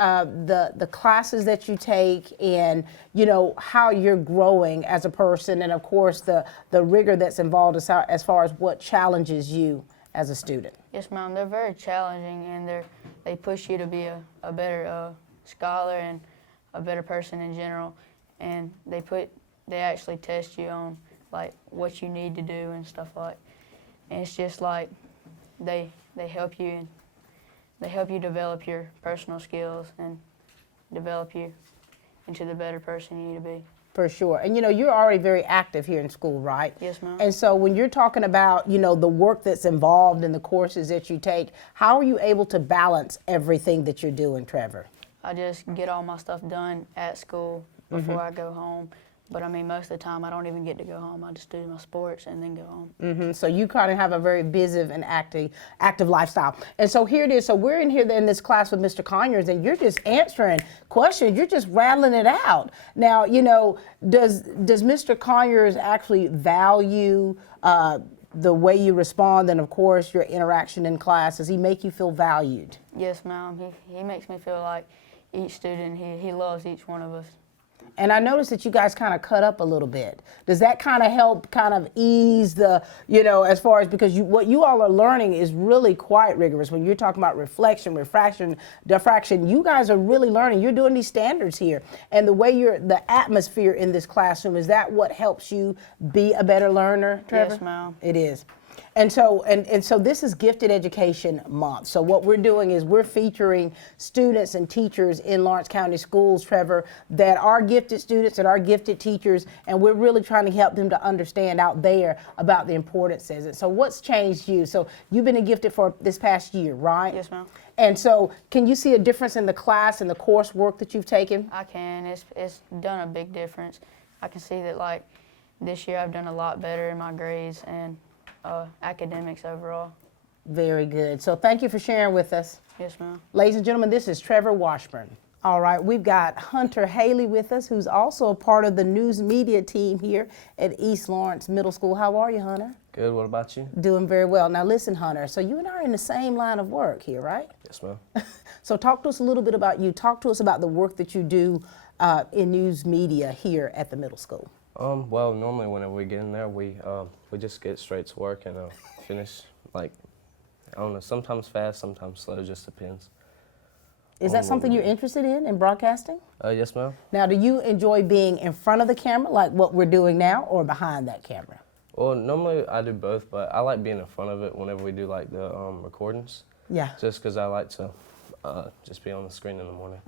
the classes that you take and, how you're growing as a person and, of course, the rigor that's involved as far as what challenges you as a student. Yes, ma'am. They're very challenging, and they push you to be a better scholar and a better person in general. And they actually test you on like what you need to do and stuff like. And it's just like they help you and they help you develop your personal skills and develop you into the better person you need to be. For sure. And you're already very active here in school, right? Yes, ma'am. And so when you're talking about, the work that's involved in the courses that you take, how are you able to balance everything that you're doing, Trevor? I just get all my stuff done at school before I go home. But I mean, most of the time I don't even get to go home. I just do my sports and then go home. So you kind of have a very busy and active lifestyle. And so here it is. So we're in here in this class with Mr. Conyers, and you're just answering questions. You're just rattling it out. Now, does Mr. Conyers actually value the way you respond and, of course, your interaction in class? Does he make you feel valued? Yes, ma'am. He makes me feel like each student, he loves each one of us. And I noticed that you guys kind of cut up a little bit. Does that kind of help kind of ease the, you know, as far as, because what you all are learning is really quite rigorous. When you're talking about reflection, refraction, diffraction, you guys are really learning. You're doing these standards here. And the way the atmosphere in this classroom, is that what helps you be a better learner, Trevor? Yes, ma'am. It is. And so this is Gifted Education Month. So what we're doing is we're featuring students and teachers in Lawrence County Schools, Trevor, that are gifted students, that are gifted teachers, and we're really trying to help them to understand out there about the importance of it. So what's changed you? So you've been a gifted for this past year, right? Yes, ma'am. And so can you see a difference in the class and the coursework that you've taken? I can. It's done a big difference. I can see that, like, this year I've done a lot better in my grades and academics overall. Very good. So thank you for sharing with us. Yes, ma'am. Ladies and gentlemen, this is Trevor Washburn. All right, we've got Hunter Haley with us, who's also a part of the news media team here at East Lawrence Middle School. How are you, Hunter? Good, what about you? Doing very well. Now listen, Hunter, so you and I are in the same line of work here, right? Yes, ma'am. So talk to us a little bit about you. Talk to us about the work that you do in news media here at the middle school. Well, normally whenever we get in there, we just get straight to work and finish, like, I don't know, sometimes fast, sometimes slow, just depends. Is that something you're interested in broadcasting? Yes, ma'am. Now, do you enjoy being in front of the camera, like what we're doing now, or behind that camera? Well, normally I do both, but I like being in front of it whenever we do, like, the recordings. Yeah. Just because I like to just be on the screen in the morning.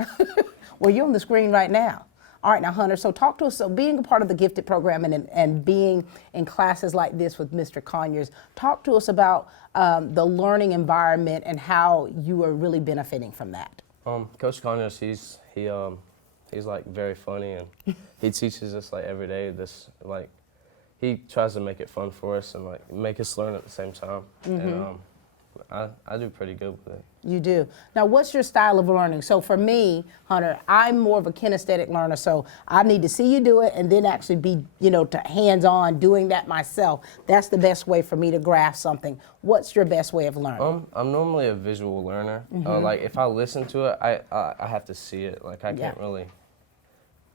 Well, you're on the screen right now. All right, now, Hunter, so talk to us. So being a part of the Gifted program and being in classes like this with Mr. Conyers, talk to us about the learning environment and how you are really benefiting from that. Coach Conyers, he's like very funny, and he teaches us like every day. He tries to make it fun for us and like make us learn at the same time. And I do pretty good with it. You do. Now, what's your style of learning? So for me, Hunter, I'm more of a kinesthetic learner, so I need to see you do it and then actually be, to hands-on doing that myself. That's the best way for me to grasp something. What's your best way of learning? I'm normally a visual learner. Like if I listen to it, I have to see it. Like I can't really,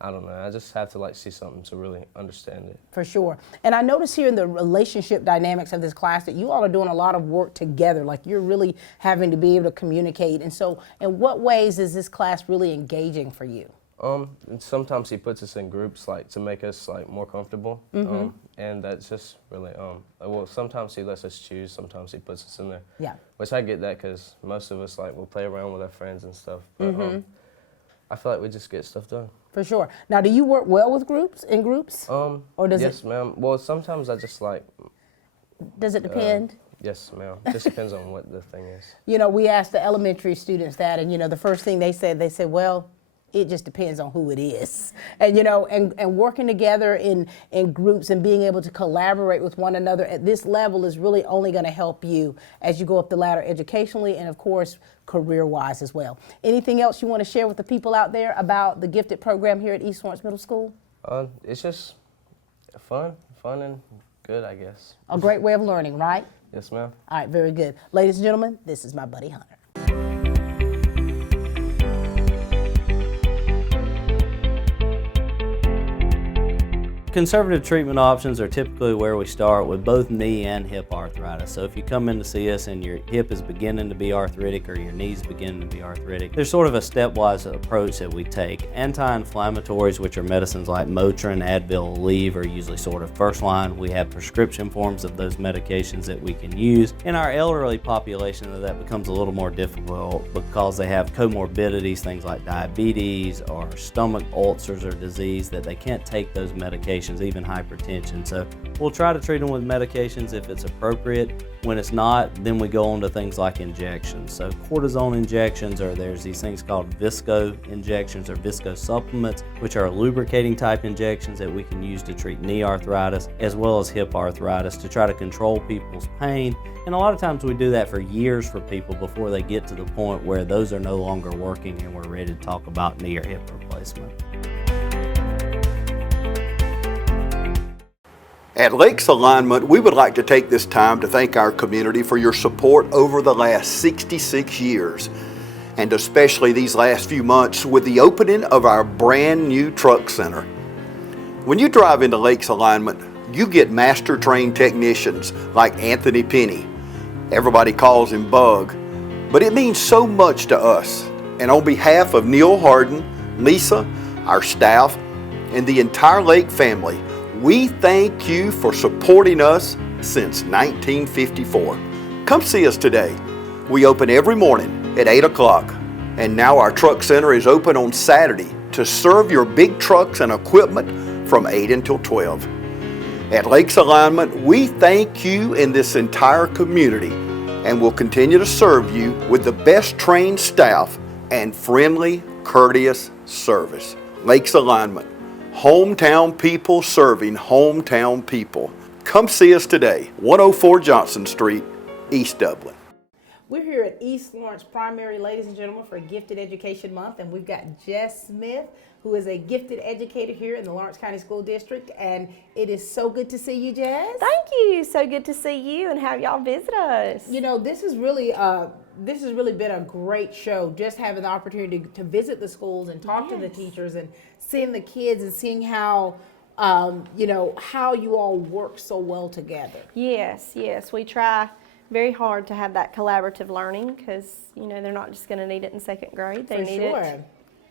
I don't know. I just have to like see something to really understand it. For sure. And I notice here in the relationship dynamics of this class that you all are doing a lot of work together. Like you're really having to be able to communicate. And so in what ways is this class really engaging for you? And sometimes he puts us in groups like to make us like more comfortable. And that's just really, well, sometimes he lets us choose, sometimes he puts us in there. Yeah. Which I get that because most of us like will play around with our friends and stuff. But I feel like we just get stuff done. For sure. Now, do you work well with groups, in groups? Or does yes, ma'am. Well, sometimes I just like. Does it depend? Yes, ma'am. Just depends on what the thing is. We asked the elementary students that, and the first thing they said, well, it just depends on who it is. And and working together in groups and being able to collaborate with one another at this level is really only going to help you as you go up the ladder educationally and of course career-wise as well. Anything else you want to share with the people out there about the Gifted program here at East Lawrence Middle School? It's just fun and good, I guess. A great way of learning, right? Yes, ma'am. All right, very good. Ladies and gentlemen, this is my buddy Hunter. Conservative treatment options are typically where we start with both knee and hip arthritis. So if you come in to see us and your hip is beginning to be arthritic or your knee's beginning to be arthritic, there's sort of a stepwise approach that we take. Anti-inflammatories, which are medicines like Motrin, Advil, Aleve, are usually sort of first line. We have prescription forms of those medications that we can use. In our elderly population, that becomes a little more difficult because they have comorbidities, things like diabetes or stomach ulcers or disease that they can't take those medications, even hypertension. So we'll try to treat them with medications if it's appropriate. When it's not, then we go on to things like injections. So cortisone injections, or there's these things called visco injections or visco supplements, which are lubricating type injections that we can use to treat knee arthritis as well as hip arthritis to try to control people's pain. And a lot of times we do that for years for people before they get to the point where those are no longer working and we're ready to talk about knee or hip replacement. At Lakes Alignment, we would like to take this time to thank our community for your support over the last 66 years. and especially these last few months with the opening of our brand new truck center. When you drive into Lakes Alignment, you get master trained technicians like Anthony Penny. Everybody calls him Bug, but it means so much to us. And on behalf of Neil Harden, Lisa, our staff, and the entire Lake family, we thank you for supporting us since 1954. Come see us today. We open every morning at 8 o'clock, and now our truck center is open on Saturday to serve your big trucks and equipment from 8 until 12. At Lakes Alignment, we thank you and this entire community, and will continue to serve you with the best trained staff and friendly, courteous service. Lakes Alignment, hometown people serving hometown people. Come see us today, 104 Johnson Street, East Dublin. We're here at East Lawrence Primary, ladies and gentlemen, for Gifted Education Month, and we've got Jess Smith, who is a gifted educator here in the Lawrence County School District, and it is so good to see you, Jess. Thank you. So good to see you and have y'all visit us. You know, this has really been a great show, just having the opportunity to visit the schools and talk to the teachers and seeing the kids and seeing how how you all work so well together. Yes, we try very hard to have that collaborative learning because, they're not just going to need it in second grade. They need it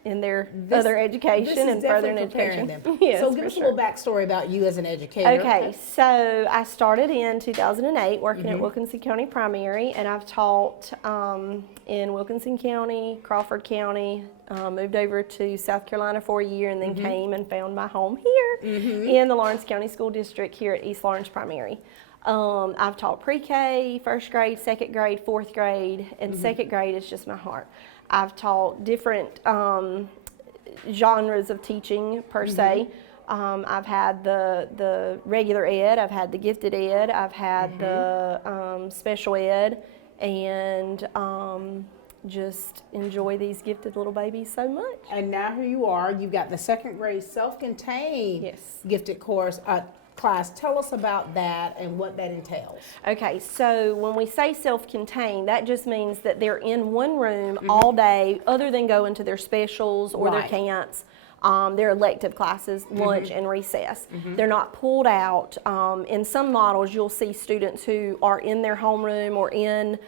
in their other education and further in education. Yes, so give us a little backstory about you as an educator. Okay, so I started in 2008 working at Wilkinson County Primary, and I've taught in Wilkinson County, Crawford County, moved over to South Carolina for a year, and then came and found my home here in the Lawrence County School District here at East Lawrence Primary. I've taught pre-K, first grade, second grade, fourth grade, and second grade is just my heart. I've taught different genres of teaching per se. I've had the regular ed, I've had the gifted ed, I've had the special ed, and just enjoy these gifted little babies so much. And now here you are, you've got the second grade self-contained gifted course. Class, tell us about that and what that entails. Okay, so when we say self-contained, that just means that they're in one room all day, other than going to their specials or their camps, their elective classes, lunch and recess. They're not pulled out. In some models, you'll see students who are in their homeroom or in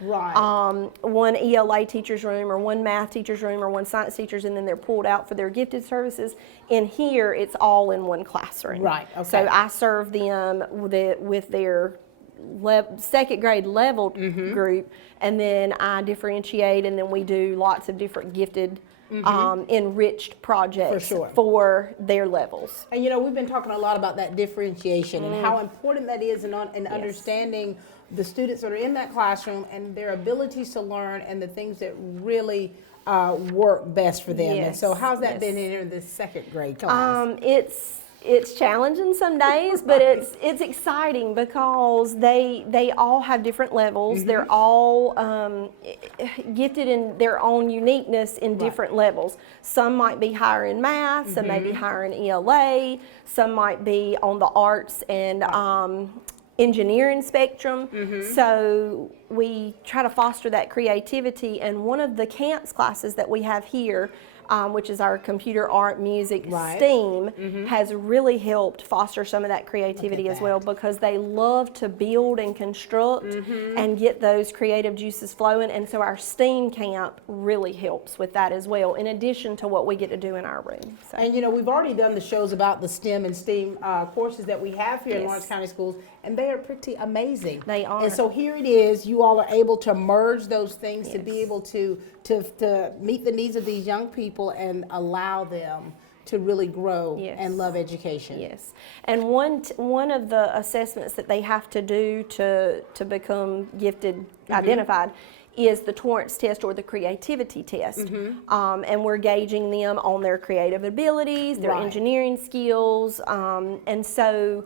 one ELA teacher's room or one math teacher's room or one science teacher's, and then they're pulled out for their gifted services. In here, it's all in one classroom. Right, okay. So I serve them with their second grade leveled group, and then I differentiate, and then we do lots of different gifted enriched projects for their levels. And we've been talking a lot about that differentiation and how important that is in understanding the students that are in that classroom and their abilities to learn and the things that really work best for them. And so how's that been in this second grade class? It's challenging some days, but it's exciting because they all have different levels. They're all gifted in their own uniqueness in different levels. Some might be higher in math, some may be higher in ELA, some might be on the arts and engineering spectrum. So we try to foster that creativity, and one of the camps classes that we have here, which is our computer, art, music, STEAM, has really helped foster some of that creativity as well, because they love to build and construct and get those creative juices flowing, and so our STEAM camp really helps with that as well, in addition to what we get to do in our room. So. And we've already done the shows about the STEM and STEAM courses that we have here in Lawrence County Schools, and they are pretty amazing. They are. And so here it is, you all are able to merge those things to be able to meet the needs of these young people and allow them to really grow and love education. Yes, and one of the assessments that they have to do to become gifted identified is the Torrance test or the creativity test. And we're gauging them on their creative abilities, their engineering skills, and so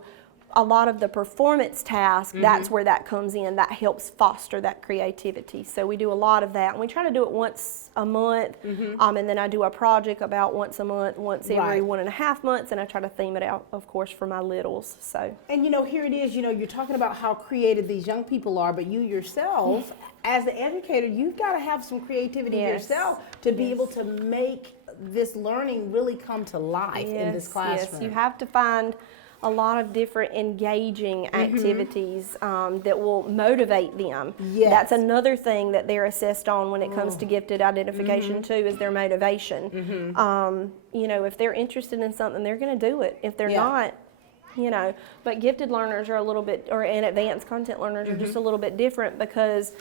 a lot of the performance tasks, that's where that comes in. That helps foster that creativity. So we do a lot of that. And we try to do it once a month. And then I do a project about once a month, once every 1.5 months. And I try to theme it out, of course, for my littles. So. And here it is, you're talking about how creative these young people are, but you yourself, as the educator, you've got to have some creativity yourself to be able to make this learning really come to life in this classroom. Yes, you have to find a lot of different engaging activities that will motivate them. Yes. That's another thing that they're assessed on when it comes to gifted identification too, is their motivation. If they're interested in something, they're going to do it. If they're not, but gifted learners are a little bit, and advanced content learners are just a little bit different, because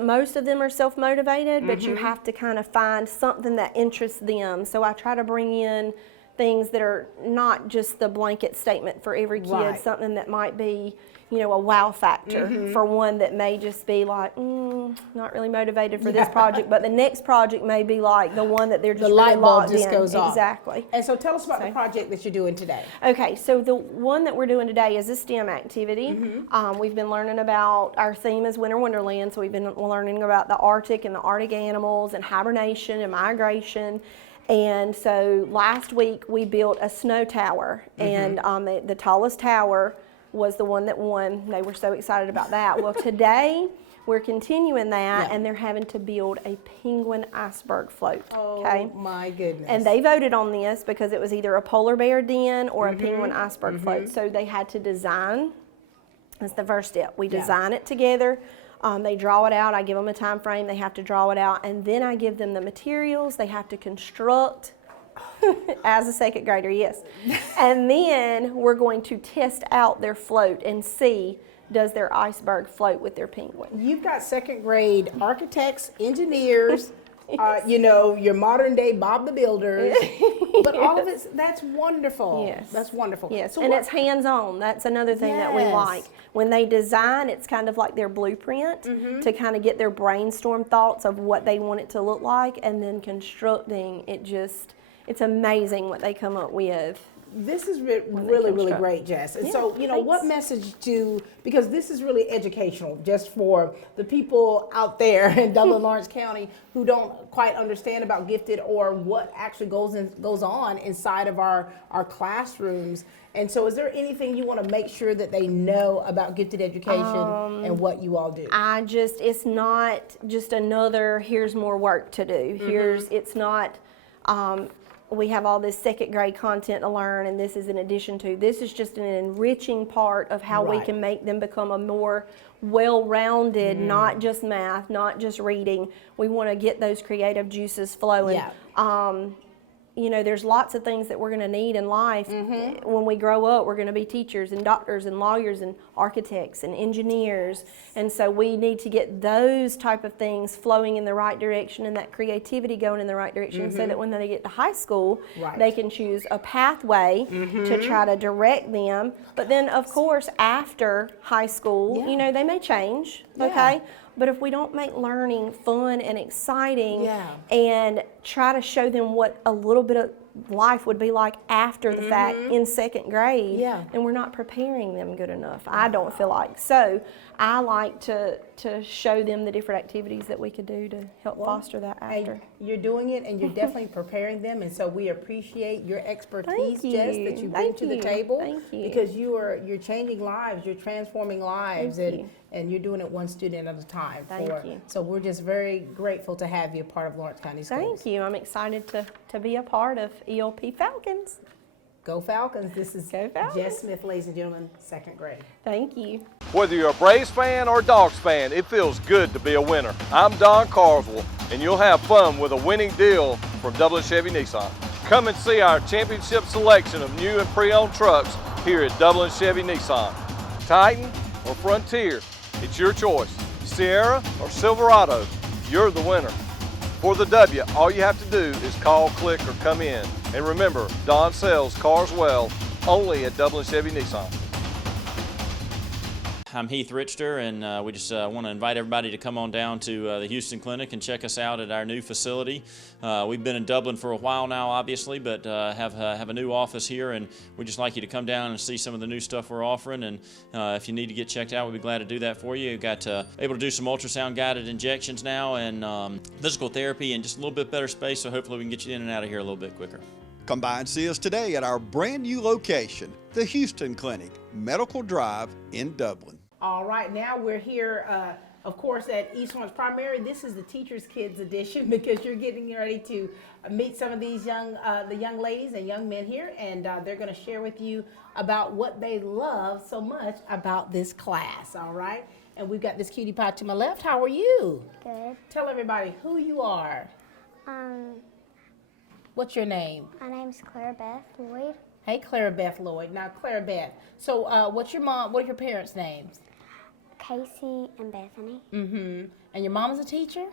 most of them are self-motivated, but you have to kind of find something that interests them. So I try to bring in things that are not just the blanket statement for every kid, something that might be, a wow factor for one that may just be like, not really motivated for this project, but the next project may be like the one that they're just the light bulb just in. goes off. Exactly. And so tell us about the project that you're doing today. Okay, so the one that we're doing today is a STEM activity. We've been learning about, our theme is Winter Wonderland, so we've been learning about the Arctic and the Arctic animals and hibernation and migration. And so last week we built a snow tower, and the tallest tower was the one that won. They were so excited about that. Well, today we're continuing that, and they're having to build a penguin iceberg float. Oh my goodness. And they voted on this because it was either a polar bear den or a penguin iceberg float. So they had to design. That's the first step. We design it together. They draw it out. I give them a time frame. They have to draw it out, and then I give them the materials. They have to construct as a second grader, yes. And then we're going to test out their float and see, does their iceberg float with their penguin. You've got second grade architects, engineers, your modern day Bob the Builders, but all of it, that's wonderful. Yes. That's wonderful. Yes, So and it's hands-on. That's another thing that we like. When they design, it's kind of like their blueprint to kind of get their brainstorm thoughts of what they want it to look like, and then constructing, it's amazing what they come up with. This is really great, Jess. And so, what message because this is really educational just for the people out there in Dublin, Lawrence County who don't quite understand about gifted or what actually goes on inside of our classrooms. And so is there anything you want to make sure that they know about gifted education and what you all do? It's not just another, here's more work to do. It's not, we have all this second grade content to learn, and this is in addition to. This is just an enriching part of how we can make them become a more well-rounded, not just math, not just reading. We want to get those creative juices flowing. There's lots of things that we're going to need in life. When we grow up, we're going to be teachers and doctors and lawyers and architects and engineers. And so we need to get those type of things flowing in the right direction and that creativity going in the right direction so that when they get to high school, they can choose a pathway to try to direct them. But then, of course, after high school, they may change, okay? But if we don't make learning fun and exciting and try to show them what a little bit of life would be like after the fact in second grade, then we're not preparing them good enough. I don't feel like. So I like to show them the different activities that we could do to help foster that after. You're doing it, and you're definitely preparing them, and so we appreciate your expertise, Jess, that you bring to the table. Thank you. Because you're changing lives, you're transforming lives, and you're doing it one student at a time. Thank you. So we're just very grateful to have you a part of Lawrence County Schools. Thank you. I'm excited to be a part of ELP Falcons. Go Falcons. This is Jess Smith, ladies and gentlemen, second grade. Thank you. Whether you're a Braves fan or a Dogs fan, it feels good to be a winner. I'm Don Carswell, and you'll have fun with a winning deal from Dublin Chevy Nissan. Come and see our championship selection of new and pre-owned trucks here at Dublin Chevy Nissan. Titan or Frontier, it's your choice. Sierra or Silverado, you're the winner. For the W, all you have to do is call, click, or come in. And remember, Don sells cars well, only at Dublin Chevy Nissan. I'm Heath Richter, and we just want to invite everybody to come on down to the Houston Clinic and check us out at our new facility. We've been in Dublin for a while now, obviously, but have a new office here, and we'd just like you to come down and see some of the new stuff we're offering. And if you need to get checked out, we'd be glad to do that for you. We've got able to do some ultrasound guided injections now, and physical therapy, and just a little bit better space. So hopefully we can get you in and out of here a little bit quicker. Come by and see us today at our brand new location, the Houston Clinic, Medical Drive in Dublin. All right, now we're here, of course, at East Orange Primary. This is the Teachers Kids edition because you're getting ready to meet some of these the young ladies and young men here, and they're going to share with you about what they love so much about this class. All right, and we've got this cutie pie to my left. How are you? Good. Tell everybody who you are. What's your name? My name's Clara Beth Lloyd. Hey, Clara Beth Lloyd. Now, Clara Beth, so what are your parents' names? Casey and Bethany. Mm-hmm. And your mom is a teacher?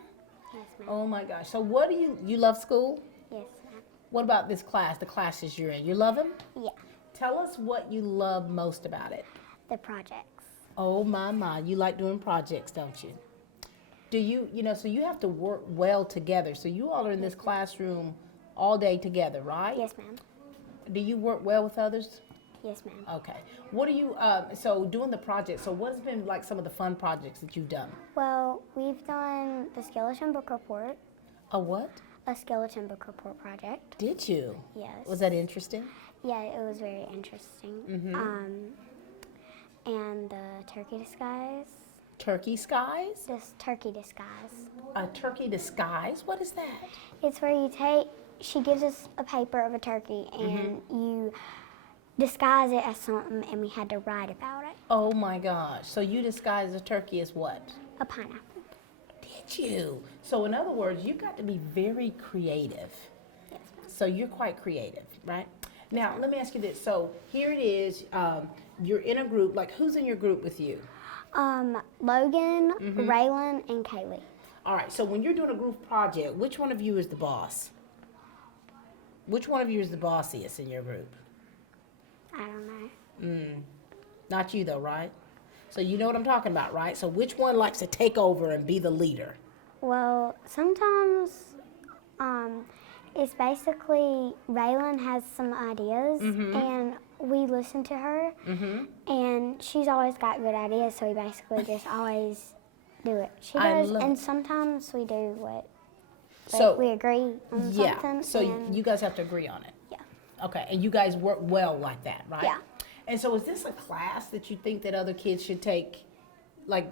Yes, ma'am. Oh my gosh. So what do you love school? Yes, ma'am. What about this class, the classes you're in? You love them? Yeah. Tell us what you love most about it. The projects. Oh my, you like doing projects, don't you? Do you so you have to work well together. So you all are in this classroom all day together, right? Yes, ma'am. Do you work well with others? Yes, ma'am. Okay. What do you, so doing the project, so what has been like some of the fun projects that you've done? Well, we've done the skeleton book report. A what? A skeleton book report project. Did you? Yes. Was that interesting? Yeah, it was very interesting. Mm-hmm. And the turkey disguise. Turkey skies? This turkey disguise. A turkey disguise? What is that? It's where she gives us a paper of a turkey and you disguise it as something and we had to write about it. Oh my gosh. So you disguised a turkey as what? A pineapple. Did you? So in other words, you've got to be very creative. Yes. So you're quite creative, right? Now, let me ask you this. So here it is, you're in a group, like who's in your group with you? Logan, Raylan, and Kaylee. All right, so when you're doing a group project, which one of you is the boss? Which one of you is the bossiest in your group? I don't know. Not you though, right? So you know what I'm talking about, right? So which one likes to take over and be the leader? Well, sometimes it's basically Raylan has some ideas and we listen to her and she's always got good ideas, so we basically just always do it. She does, and sometimes we do what we agree on something. So you guys have to agree on it. Yeah. Okay, and you guys work well like that, right? Yeah. And so is this a class that you think that other kids should take? Like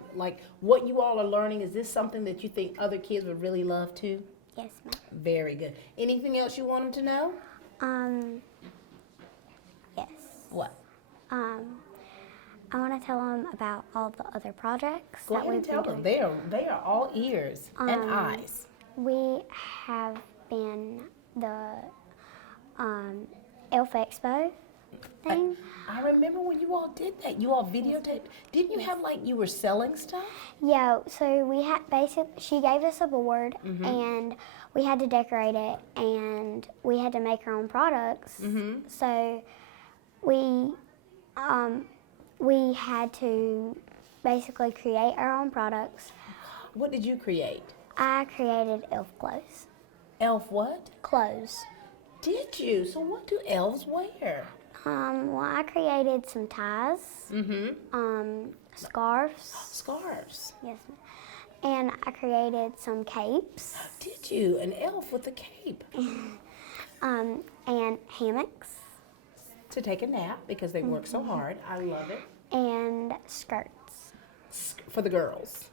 what you all are learning, is this something that you think other kids would really love too? Yes, ma'am. Very good. Anything else you want them to know? Yes. What? I want to tell them about all the other projects Go that ahead and we've tell been them. doing. They are all ears and eyes. We have been the Elf Expo thing. I remember when you all did that. You all videotaped. Didn't you have you were selling stuff? Yeah, so we had she gave us a board and we had to decorate it and we had to make our own products. So we had to basically create our own products. What did you create? I created elf clothes. Elf what? Clothes. Did you? So what do elves wear? Well, I created some ties. Scarves. Scarves. Yes, ma'am. And I created some capes. Did you? An elf with a cape. And hammocks. To take a nap because they work so hard. I love it. And skirts. For the girls.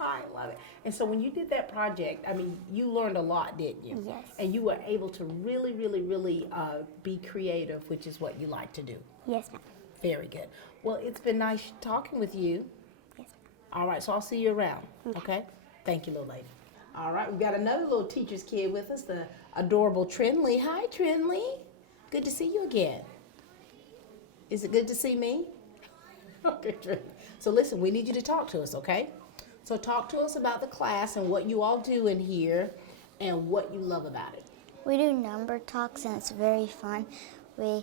I love it. And so when you did that project, I mean, you learned a lot, didn't you? Yes. And you were able to really, really, really be creative, which is what you like to do. Yes, ma'am. Very good. Well, it's been nice talking with you. Yes, ma'am. All right, so I'll see you around, okay? Thank you, little lady. All right, we've got another little teacher's kid with us, the adorable Trinley. Hi, Trinley. Good to see you again. Is it good to see me? Okay, Trinley. So listen, we need you to talk to us, okay? So talk to us about the class and what you all do in here and what you love about it. We do number talks and it's very fun. We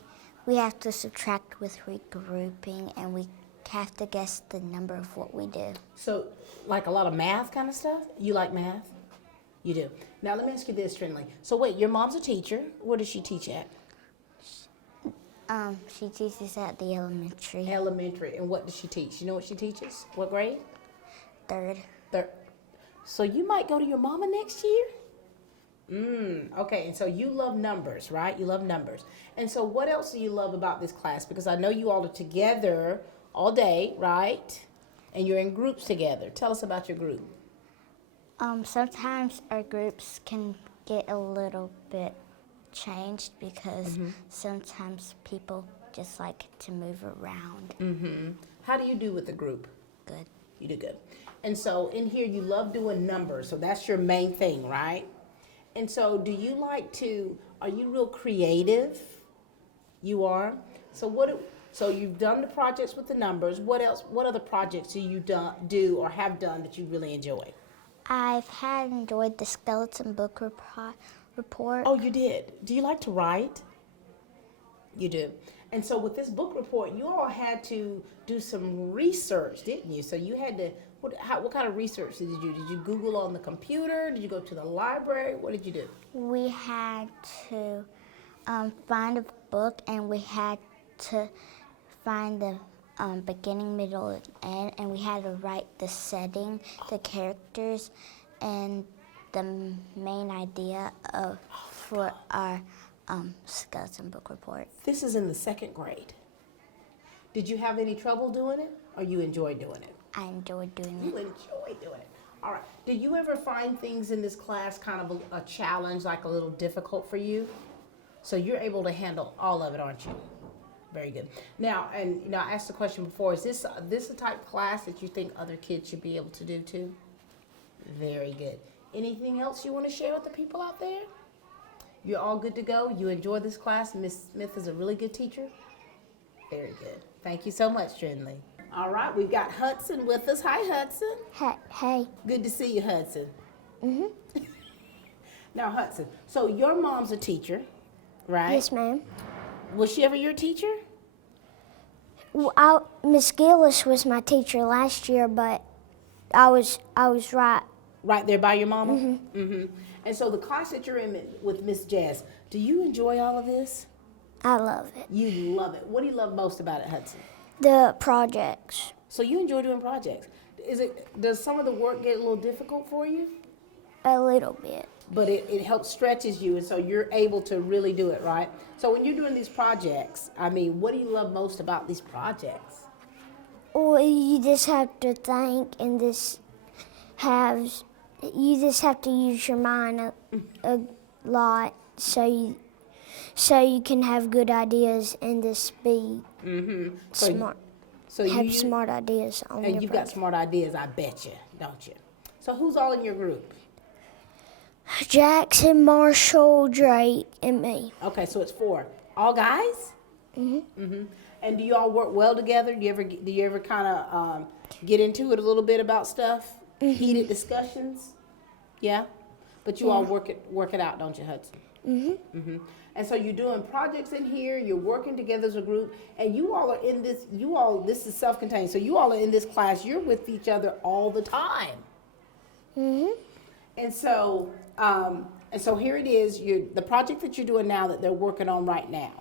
have to subtract with regrouping and we have to guess the number of what we do. So, like a lot of math kind of stuff? You like math? You do. Now, let me ask you this, Trinley. So, wait, your mom's a teacher. Where does she teach at? She teaches at the elementary. Elementary. And what does she teach? You know what she teaches? What grade? Third. Third. So, you might go to your mama next year? Okay, and so you love numbers, right? You love numbers. And so what else do you love about this class? Because I know you all are together all day, right? And you're in groups together. Tell us about your group. Sometimes our groups can get a little bit changed because sometimes people just like to move around. How do you do with the group? Good. You do good. And so in here you love doing numbers, so that's your main thing, right? And so do you like to, are you real creative? You are? So you've done the projects with the numbers. What else, what other projects do you do or have done that you really enjoy? I've enjoyed the skeleton book report. Oh, you did? Do you like to write? You do. And so with this book report, you all had to do some research, didn't you? So you had to, what kind of research did you do? Did you Google on the computer? Did you go to the library? What did you do? We had to find a book, and we had to find the beginning, middle, and end, and we had to write the setting, the characters, and the main idea for our skeleton book report. This is in the 2nd grade. Did you have any trouble doing it, or you enjoyed doing it? I enjoyed doing it. You enjoyed doing it. All right. Did you ever find things in this class kind of a challenge, like a little difficult for you? So you're able to handle all of it, aren't you? Very good. Now, and I asked the question before, is this a type of class that you think other kids should be able to do too? Very good. Anything else you want to share with the people out there? You're all good to go? You enjoy this class? Miss Smith is a really good teacher? Very good. Thank you so much, Trinley. All right, we've got Hudson with us. Hi, Hudson. Hey. Good to see you, Hudson. Now, Hudson, so your mom's a teacher, right? Yes, ma'am. Was she ever your teacher? Well, Miss Gillis was my teacher last year, but I was right there by your mama? And so the class that you're in with Miss Jazz, do you enjoy all of this? I love it. You love it. What do you love most about it, Hudson? The projects. So you enjoy doing projects. Does some of the work get a little difficult for you? A little bit. But it helps stretches you, and so you're able to really do it, right? So when you're doing these projects, I mean, what do you love most about these projects? Well, you just have to think and you just have to use your mind a lot so you can have good ideas and just be smart. So you have smart ideas on your And you've got smart ideas, I bet you, don't you? So who's all in your group? Jackson, Marshall, Drake, and me. Okay, so it's 4. All guys? And do you all work well together? Do you ever kind of get into it a little bit about stuff? Heated discussions? Yeah? But you all work it out, don't you, Hudson? And so you're doing projects in here, you're working together as a group, and you all are in this, this is self-contained, so you all are in this class, you're with each other all the time. And so here it is, the project that you're doing now that they're working on right now.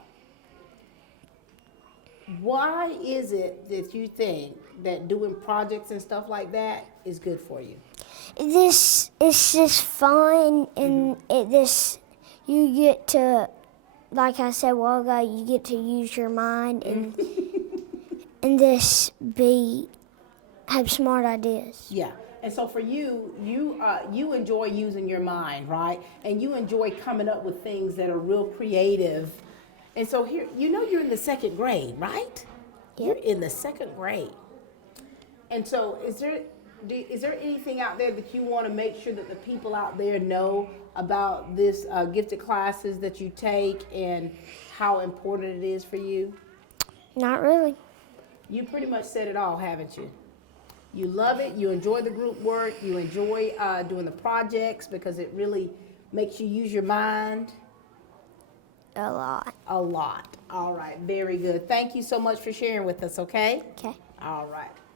Why is it that you think that doing projects and stuff like that is good for you? It's just fun, and you get to, like I said a while ago, you get to use your mind and have smart ideas. Yeah. And so for you enjoy using your mind, right? And you enjoy coming up with things that are real creative. And so here, you're in the 2nd grade, right? Yep. You're in the 2nd grade. And so is there anything out there that you want to make sure that the people out there know about this gifted classes that you take and how important it is for you? Not really. You pretty much said it all, haven't you? You love it, you enjoy the group work, you enjoy doing the projects because it really makes you use your mind. A lot. A lot. All right, very good. Thank you so much for sharing with us, okay? Okay. All right.